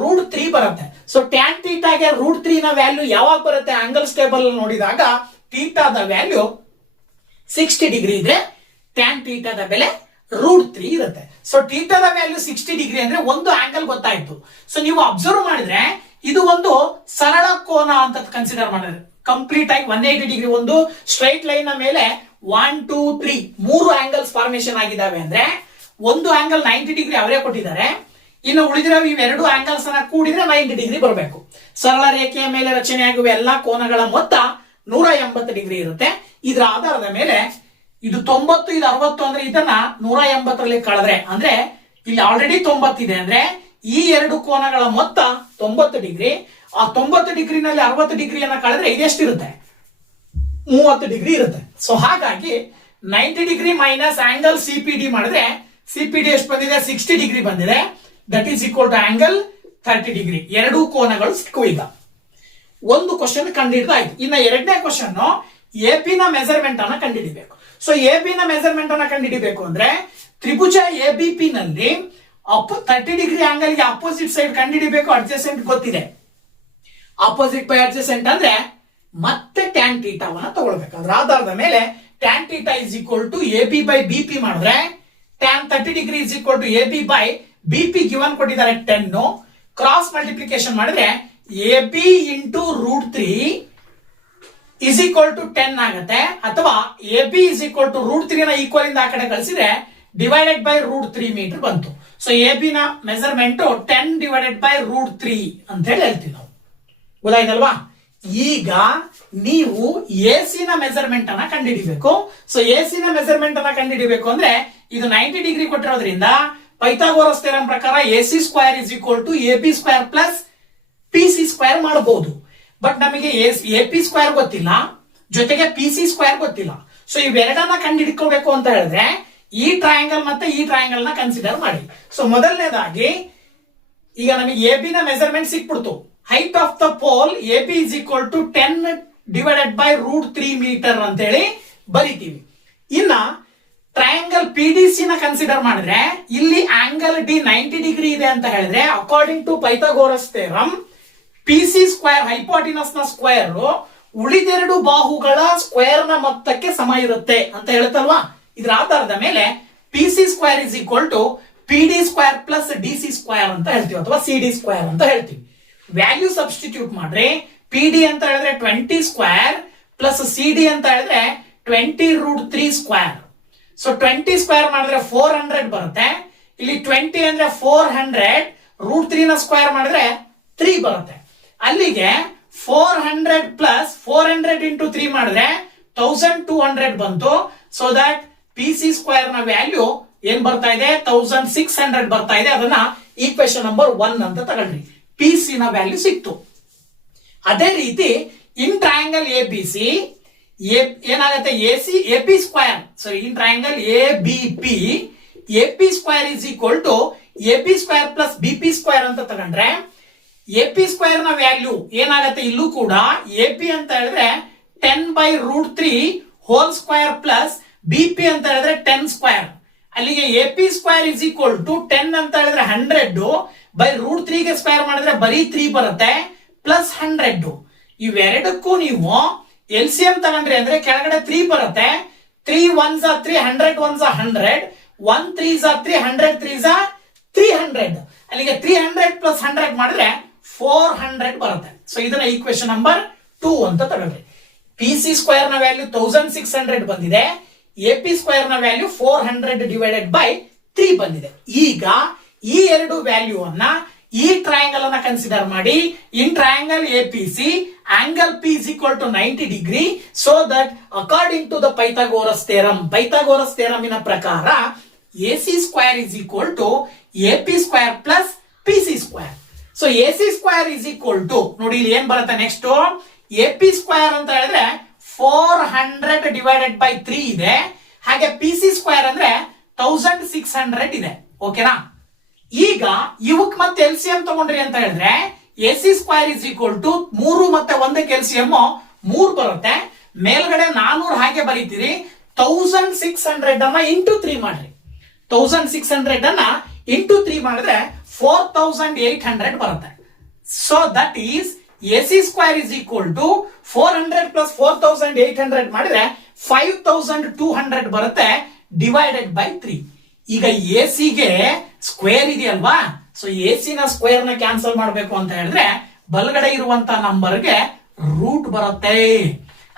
√3 ಬರುತ್ತೆ. ಸೊ ಟ್ಯಾನ್ ಥೀಟಾಗೆ √3 ನ ವ್ಯಾಲ್ಯೂ ಯಾವಾಗ ಬರುತ್ತೆ? ಆಂಗಲ್ ಸ್ಟೇಬಲ್ ನೋಡಿದಾಗ ಥೀಟಾದ ವ್ಯಾಲ್ಯೂ 60 ಡಿಗ್ರಿ ಇದ್ರೆ ಟ್ಯಾನ್ ಥೀಟಾದ ಬೆಲೆ √3 ಇರುತ್ತೆ. ಸೊ ಥೀಟಾದ ವ್ಯಾಲ್ಯೂ 60 ಡಿಗ್ರಿ ಅಂದ್ರೆ ಒಂದು ಆಂಗಲ್ ಗೊತ್ತಾಯ್ತು. ಸೊ ನೀವು ಅಬ್ಸರ್ವ್ ಮಾಡಿದ್ರೆ ಇದು ಒಂದು ಸರಳ ಕೋನ ಅಂತ ಕನ್ಸಿಡರ್ ಮಾಡಿದ್ರೆ, ಕಂಪ್ಲೀಟ್ ಆಗಿ 180 ಡಿಗ್ರಿ ಒಂದು ಸ್ಟ್ರೈಟ್ ಲೈನ್ ಮೇಲೆ 1 2 3 ಮೂರು ಆಂಗಲ್ಸ್ ಫಾರ್ಮೇಶನ್ ಆಗಿದ್ದಾವೆ. ಅಂದ್ರೆ ಒಂದು ಆಂಗಲ್ 90 ಡಿಗ್ರಿ ಅವರೇ ಕೊಟ್ಟಿದ್ದಾರೆ, ಇನ್ನು ಉಳಿದಿರೋ ಇವೆರಡು ಆಂಗಲ್ಸ್ ಅನ್ನ ಕೂಡಿದ್ರೆ 90 ಡಿಗ್ರಿ ಬರಬೇಕು. ಸರಳ ರೇಖೆಯ ಮೇಲೆ ರಚನೆ ಆಗುವ ಎಲ್ಲಾ ಕೋನಗಳ ಮೊತ್ತ 180 ಡಿಗ್ರಿ ಇರುತ್ತೆ. ಇದರ ಆಧಾರದ ಮೇಲೆ ಇದು 90, ಇದು 60 ಅಂದ್ರೆ ಇದನ್ನ 180ರಲ್ಲಿ ಕಳೆದ್ರೆ, ಅಂದ್ರೆ ಇಲ್ಲಿ ಆಲ್ರೆಡಿ 90 ಇದೆ, ಅಂದ್ರೆ ಈ ಎರಡು ಕೋನಗಳ ಮೊತ್ತ 90 ಡಿಗ್ರಿ. ಆ 90 ಡಿಗ್ರಿನಲ್ಲಿ 60 ಡಿಗ್ರಿಯನ್ನ ಕಳೆದ್ರೆ ಇದೆಷ್ಟಿರುತ್ತೆ? 30 ಡಿಗ್ರಿ ಇರುತ್ತೆ. ಸೊ ಹಾಗಾಗಿ 90 degree minus angle C P D ಮಾಡಿದ್ರೆ ಸಿ ಪಿ ಡಿ ಎಷ್ಟು ಬಂದಿದೆ? 60 ಡಿಗ್ರಿ ಬಂದಿದೆ. That is equal to angle 30 degree. ಎರಡು ಕೋನಗಳು ಸಿಕ್ಕು. ಈಗ ಒಂದು ಕ್ವಶನ್ ಕಂಡುಹಿಡಿದಾಯ್ತು. ಇನ್ನ ಎರಡನೇ ಕ್ವಶನ್ ಎ ಪಿ ನ ಮೆಜರ್ಮೆಂಟ್ ಅನ್ನ ಕಂಡುಹಿಡಿಬೇಕು. ಸೊ ಎ ಪಿ ನ ಮೆಜರ್ಮೆಂಟ್ ಅನ್ನ ಕಂಡುಹಿಡಿಬೇಕು ಅಂದ್ರೆ ತ್ರಿಭುಜ ಎ ಬಿ ಪಿ ನಲ್ಲಿ 30 ಡಿಗ್ರಿ ಆಂಗಲ್ ಗೆ ಅಪೋಸಿಟ್ ಸೈಡ್ ಕಂಡುಹಿಡಿಬೇಕು. ಅಡ್ಜಸೆಂಟ್ ಗೊತ್ತಿದೆ. ಅಪೋಸಿಟ್ ಬೈ ಅಡ್ಜಸೆಂಟ್ ಅಂದ್ರೆ ಮತ್ತೆ ಟ್ಯಾನ್ ಥೀಟಾವನ್ನ ತಗೊಳ್ಬೇಕು. ಅದರ ಆಧಾರದ ಮೇಲೆ tan theta is equal to A B by B P ಮಾಡಿದ್ರೆ tan 30 degree is equal to A B by B P given ಕೊಟ್ಟಿದ್ದಾರೆ 10. ಕ್ರಾಸ್ ಮಲ್ಟಿಪ್ಲಿಕೇಶನ್ ಮಾಡಿದ್ರೆ A B into √3 is equal to 10 ಆಗುತ್ತೆ. ಅಥವಾ A B is equal to √3 ನ equal ಇಂದ ಆ ಕಡೆ ಕಳಿಸಿದ್ರೆ ಡಿವೈಡೆಡ್ ಬೈ √3 ಮೀಟರ್ ಬಂತು. ಸೊ ಎ ಬಿ ನ ಮೆಜರ್ಮೆಂಟ್ 10 ಡಿವೈಡೆಡ್ ಬೈ √3 ಅಂತ ಹೇಳಿ ಹೇಳ್ತೀವಿ ನಾವು. ಗೊತ್ತಾಯ್ತಲ್ವಾ? ಈಗ ನೀವು ಎ ಸಿ ನ ಮೆಜರ್ಮೆಂಟ್ ಅನ್ನ ಕಂಡುಹಿಡಿಬೇಕು. ಸೊ ಎ ಸಿ ನ ಮೆಜರ್ಮೆಂಟ್ ಅನ್ನ ಕಂಡುಹಿಡಿಬೇಕು ಅಂದ್ರೆ ಇದು 90 ಡಿಗ್ರಿ ಕೊಟ್ಟಿರೋದ್ರಿಂದ ಪೈಥಾಗೋರಸ್ ಥಿಯರಂ ಪ್ರಕಾರ A C square is equal to A B square plus P C square ಮಾಡಬಹುದು. ಬಟ್ ನಮಗೆ ಎ ಪಿ ಸ್ಕ್ವೇರ್ ಗೊತ್ತಿಲ್ಲ, ಜೊತೆಗೆ ಪಿ ಸಿ ಸ್ಕ್ವೇರ್ ಗೊತ್ತಿಲ್ಲ. ಸೊ ಇವೆರಡನ್ನ ಕಂಡುಹಿಡ್ಕೋಬೇಕು ಅಂತ ಹೇಳಿದ್ರೆ ಈ ಟ್ರಯಾಂಗಲ್ ಮತ್ತೆ ಈ ಟ್ರಯಾಂಗಲ್ ನ ಕನ್ಸಿಡರ್ ಮಾಡಿ. ಸೊ ಮೊದಲನೇದಾಗಿ ಈಗ ನಮಗೆ ಎ ಬಿ ನ ಮೆಜರ್ಮೆಂಟ್ ಸಿಕ್ಬಿಡ್ತು. Height of the pole A B is equal to 10 divided by √3 metre ಅಂತ ಹೇಳಿ ಬರಿತೀವಿ. ಇನ್ನ ಟ್ರಯಾಂಗಲ್ ಪಿ ಡಿ ಸಿ ನ ಕನ್ಸಿಡರ್ ಮಾಡಿದ್ರೆ ಇಲ್ಲಿ ಆಂಗಲ್ ಡಿ 90 ಡಿಗ್ರಿ ಇದೆ ಅಂತ ಹೇಳಿದ್ರೆ according to Pythagoras theorem P C square hypotenuse ನ ಸ್ಕ್ವೇರ್ ಉಳಿದೆರಡು ಬಾಹುಗಳ ಸ್ಕ್ವೇರ್ ನ ಮೊತ್ತಕ್ಕೆ ಸಮ ಇರುತ್ತೆ ಅಂತ ಹೇಳುತ್ತಲ್ವಾ. ಇದರ ಆಧಾರದ ಮೇಲೆ P C square is equal to P D square plus D C square ಅಂತ ಹೇಳ್ತೀವಿ, ಅಥವಾ ಸಿ ಡಿ ಸ್ಕ್ವೇರ್ ಅಂತ ಹೇಳ್ತೀವಿ. ವ್ಯಾಲ್ಯೂ ಸಬ್ಸ್ಟಿಟ್ಯೂಟ್ ಮಾಡ್ರಿ. ಪಿ ಡಿ ಅಂತ ಹೇಳಿದ್ರೆ 20 ಸ್ಕ್ವೇರ್ ಪ್ಲಸ್ ಸಿ ಡಿ ಅಂತ ಹೇಳಿದ್ರೆ 20√3 ಸ್ಕ್ವೇರ್. ಸೊ 20 ಸ್ಕ್ವೇರ್ ಮಾಡಿದ್ರೆ 400 ಬರುತ್ತೆ. ಇಲ್ಲಿ 20 ಅಂದ್ರೆ 400, √3 ನ ಸ್ಕ್ವೇರ್ ಮಾಡಿದ್ರೆ 3 ಬರುತ್ತೆ. ಅಲ್ಲಿಗೆ 400 ಪ್ಲಸ್ 400 ಇಂಟು 3 ಮಾಡಿದ್ರೆ 1200 ಬಂತು. So that P C square ನ ವ್ಯಾಲ್ಯೂ ಏನ್ ಬರ್ತಾ ಇದೆ? 1600 ಬರ್ತಾ ಇದೆ. ಅದನ್ನ ಈಕ್ವೇಶನ್ ನಂಬರ್ 1 ಅಂತ ತಗೊಳ್ರಿ. ಪಿ ಸಿ ನ ವ್ಯಾಲ್ಯೂ ಸಿಕ್ತು. ಅದೇ ರೀತಿ in triangle A B C ಏನಾಗುತ್ತೆ A P square sorry in triangle A B P square is equal to A P square plus B P square ಅಂತ ತಗೊಂಡ್ರೆ ಎ ಪಿ ಸ್ಕ್ವಯರ್ ನ value ಏನಾಗುತ್ತೆ ಇಲ್ಲೂ ಕೂಡ ಎ ಪಿ ಅಂತ ಹೇಳಿದ್ರೆ 10/√3 whole square plus B P ಅಂತ ಹೇಳಿದ್ರೆ 10 ಸ್ಕ್ವಯರ್. ಅಲ್ಲಿಗೆ A P square is equal to 10 ಅಂತ ಹೇಳಿದ್ರೆ 100/√3 ಗೆ ಸ್ಕ್ವಯರ್ ಮಾಡಿದ್ರೆ ಬರೀ 3 ಬರುತ್ತೆ ಪ್ಲಸ್ 100. ಇವೆರಡಕ್ಕೂ ನೀವು ಎಲ್ ಸಿ ಎಂ ತಗೊಂಡ್ರಿ ಅಂದ್ರೆ ಕೆಳಗಡೆ 3 ಬರುತ್ತೆ. 3 1s are 3, 100 1s are 100, 1 3s are 3, 100 3s are 300. ಅಲ್ಲಿಗೆ 300 ಪ್ಲಸ್ 100 ಮಾಡಿದ್ರೆ 400 ಬರುತ್ತೆ. ಸೊ ಇದನ್ನ ಈಕ್ವೇಶನ್ ನಂಬರ್ 2 ಅಂತ ತಗೊಳ್ರಿ. ಪಿ ಸಿ ಸ್ಕ್ವೇರ್ ನ ವ್ಯಾಲ್ಯೂ 1600 ಬಂದಿದೆ, ಎ ಪಿ ಸ್ಕ್ವೇರ್ ನ ವ್ಯಾಲ್ಯೂ 400/3 ಬಂದಿದೆ. ಈಗ ಈ ಎರಡು ವ್ಯಾಲ್ಯೂ ಅನ್ನ ಈ ಟ್ರಯಾಂಗಲ್ ಅನ್ನ ಕನ್ಸಿಡರ್ ಮಾಡಿ. ಇನ್ triangle A P C angle P is equal to 90 degree, so that according to the Pythagoras theorem ಇನ ಪ್ರಕಾರ AC square is equal to AP square plus PC square. So AC square is equal to ನೋಡಿ ಇಲ್ಲಿ ಏನ್ ಬರುತ್ತೆ next AP square ಅಂತ ಹೇಳಿದ್ರೆ 400/3 ಇದೆ, ಹಾಗೆ PC square ಅಂದ್ರೆ 1600 ಇದೆ. ಓಕೆನಾ? ಈಗ ಇವಕ್ ಮತ್ತೆ LCM ತಗೊಂಡ್ರಿ ಅಂತ ಹೇಳಿದ್ರೆ AC square is equal to 3 ಮತ್ತೆ 1 LCM 3 ಬರುತ್ತೆ. ಮೇಲ್ಗಡೆ 400 ಹಾಗೆ ಬರೀತೀರಿ. 1600 ಅನ್ನ ಇಂಟು 3 ಮಾಡ್ರಿ. 1600 ಅನ್ನ ಇಂಟು 3 ಮಾಡಿದ್ರೆ 4800 ಬರುತ್ತೆ. So that is AC square is equal to 400 plus 4800 ಮಾಡಿದ್ರೆ 5200 ಬರುತ್ತೆ ಡಿವೈಡೆಡ್ ಬೈ 3. ಈಗ AC ಗೆ ಸ್ಕ್ವೇರ್ ಇದೆಯಲ್ವಾ, ಸೊ ಎಸಿ ನ ಸ್ಕ್ವೇರ್ ನ ಕ್ಯಾನ್ಸಲ್ ಮಾಡಬೇಕು ಅಂತ ಹೇಳಿದ್ರೆ ಬಲಗಡೆ ಇರುವಂತ ನಂಬರ್ಗೆ ರೂಟ್ ಬರುತ್ತೆ.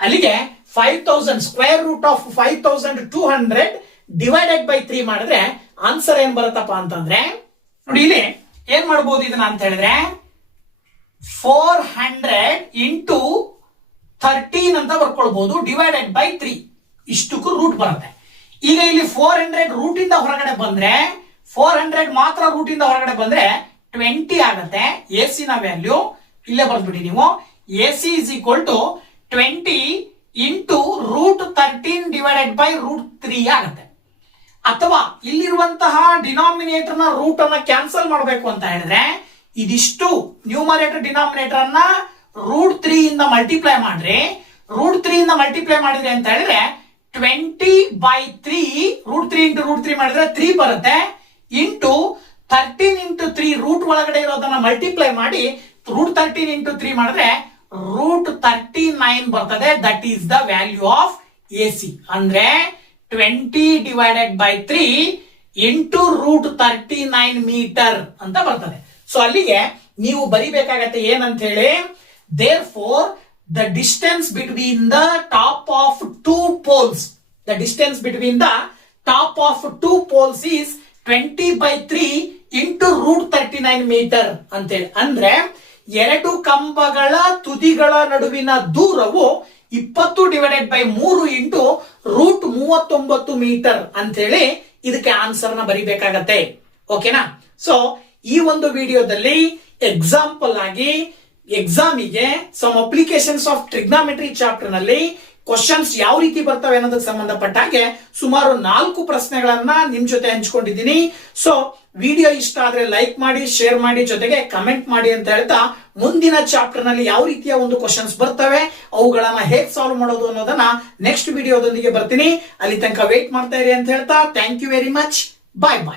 ಅಲ್ಲಿಗೆ 5000 square root of 5200 divided by 3 ಮಾಡಿದ್ರೆ ಆನ್ಸರ್ ಏನ್ ಬರುತ್ತಪ್ಪ ಅಂತಂದ್ರೆ ನೋಡಿ ಇಲ್ಲಿ ಏನ್ ಮಾಡಬಹುದು ಇದನ್ನ ಅಂತ ಹೇಳಿದ್ರೆ 400 ಇಂಟು 13 ಅಂತ ಬರ್ಕೊಳ್ಬಹುದು ಡಿವೈಡೆಡ್ ಬೈ 3 ಇಷ್ಟಕ್ಕೂ ರೂಟ್ ಬರುತ್ತೆ. ಈಗ ಇಲ್ಲಿ 400 ರೂಟ್ ಇಂದ ಹೊರಗಡೆ ಬಂದ್ರೆ 400 ಮಾತ್ರ ರೂಟ್ ಇಂದ ಹೊರಗಡೆ ಬಂದ್ರೆ 20 ಆಗುತ್ತೆ. ಎಸಿ ನ ವ್ಯಾಲ್ಯೂ ಇಲ್ಲೇ ಬರ್ದ್ಬಿಡಿ ನೀವು. AC is equal to 20 into √13 divided by √3 ಆಗುತ್ತೆ. ಅಥವಾ ಇಲ್ಲಿರುವಂತಹ ಡಿನಾಮಿನೇಟರ್ ನ ರೂಟ್ ಅನ್ನ ಕ್ಯಾನ್ಸಲ್ ಮಾಡಬೇಕು ಅಂತ ಹೇಳಿದ್ರೆ ಇದಿಷ್ಟು ನ್ಯೂಮರೇಟರ್ ಡಿನಾಮಿನೇಟರ್ ಅನ್ನ √3 ಇಂದ ಮಲ್ಟಿಪ್ಲೈ ಮಾಡ್ರಿ. √3 ಇಂದ ಮಲ್ಟಿಪ್ಲೈ ಮಾಡಿದ್ರಿ ಅಂತ ಹೇಳಿದ್ರೆ 20/3 √3 ಇಂಟು √3 ಮಾಡಿದ್ರೆ 3 ಬರುತ್ತೆ. ಇಂಟು 13 ಇಂಟು 3 ರೂಟ್ ಒಳಗಡೆ ಇರೋದನ್ನ ಮಲ್ಟಿಪ್ಲೈ ಮಾಡಿ √13 ಇಂಟು 3 ಮಾಡಿದ್ರೆ √39 ಬರ್ತದೆ. That is the value of AC. ಅಂದ್ರೆ 20 ಡಿವೈಡೆಡ್ ಬೈ 3 ಇಂಟು √39 ಮೀಟರ್ ಅಂತ ಬರ್ತದೆ. ಸೊ ಅಲ್ಲಿಗೆ ನೀವು ಬರಿಬೇಕಾಗತ್ತೆ ಏನಂತ ಹೇಳಿ, therefore the distance between the top of 2 poles, the distance between the top of 2 poles is 20/3 into √39 metre ಅಂತೇಳಿ. ಅಂದ್ರೆ ಎರಡು ಕಂಬಗಳ ತುದಿಗಳ ನಡುವಿನ ದೂರವು 20 ಡಿವೈಡೆಡ್ ಬೈ 3 ಇಂಟು √39 ಮೀಟರ್ ಅಂತೇಳಿ ಇದಕ್ಕೆ ಆನ್ಸರ್ ನ ಬರಿಬೇಕಾಗತ್ತೆ. ಓಕೆನಾ? ಸೊ ಈ ಒಂದು ವಿಡಿಯೋದಲ್ಲಿ ಎಕ್ಸಾಂಪಲ್ ಆಗಿ ಎಕ್ಸಾಮಿಗೆ some applications of trigonometry chapter ನಲ್ಲಿ ಕ್ವಶನ್ಸ್ ಯಾವ ರೀತಿ ಬರ್ತವೆ ಅನ್ನೋದಕ್ಕೆ ಸಂಬಂಧಪಟ್ಟ ಹಾಗೆ ಸುಮಾರು 4 ಪ್ರಶ್ನೆಗಳನ್ನ ನಿಮ್ ಜೊತೆ ಹಂಚ್ಕೊಂಡಿದ್ದೀನಿ. ಸೊ ವಿಡಿಯೋ ಇಷ್ಟ ಆದ್ರೆ ಲೈಕ್ ಮಾಡಿ, ಶೇರ್ ಮಾಡಿ, ಜೊತೆಗೆ ಕಮೆಂಟ್ ಮಾಡಿ ಅಂತ ಹೇಳ್ತಾ ಮುಂದಿನ ಚಾಪ್ಟರ್ ನಲ್ಲಿ ಯಾವ ರೀತಿಯ ಒಂದು ಕ್ವಶನ್ಸ್ ಬರ್ತವೆ, ಅವುಗಳನ್ನ ಹೇಗೆ ಸಾಲ್ವ್ ಮಾಡೋದು ಅನ್ನೋದನ್ನ ನೆಕ್ಸ್ಟ್ ವಿಡಿಯೋದೊಂದಿಗೆ ಬರ್ತೀನಿ. ಅಲ್ಲಿ ತನಕ ವೇಟ್ ಮಾಡ್ತಾ ಇರಿ ಅಂತ ಹೇಳ್ತಾ thank you very much. Bye bye.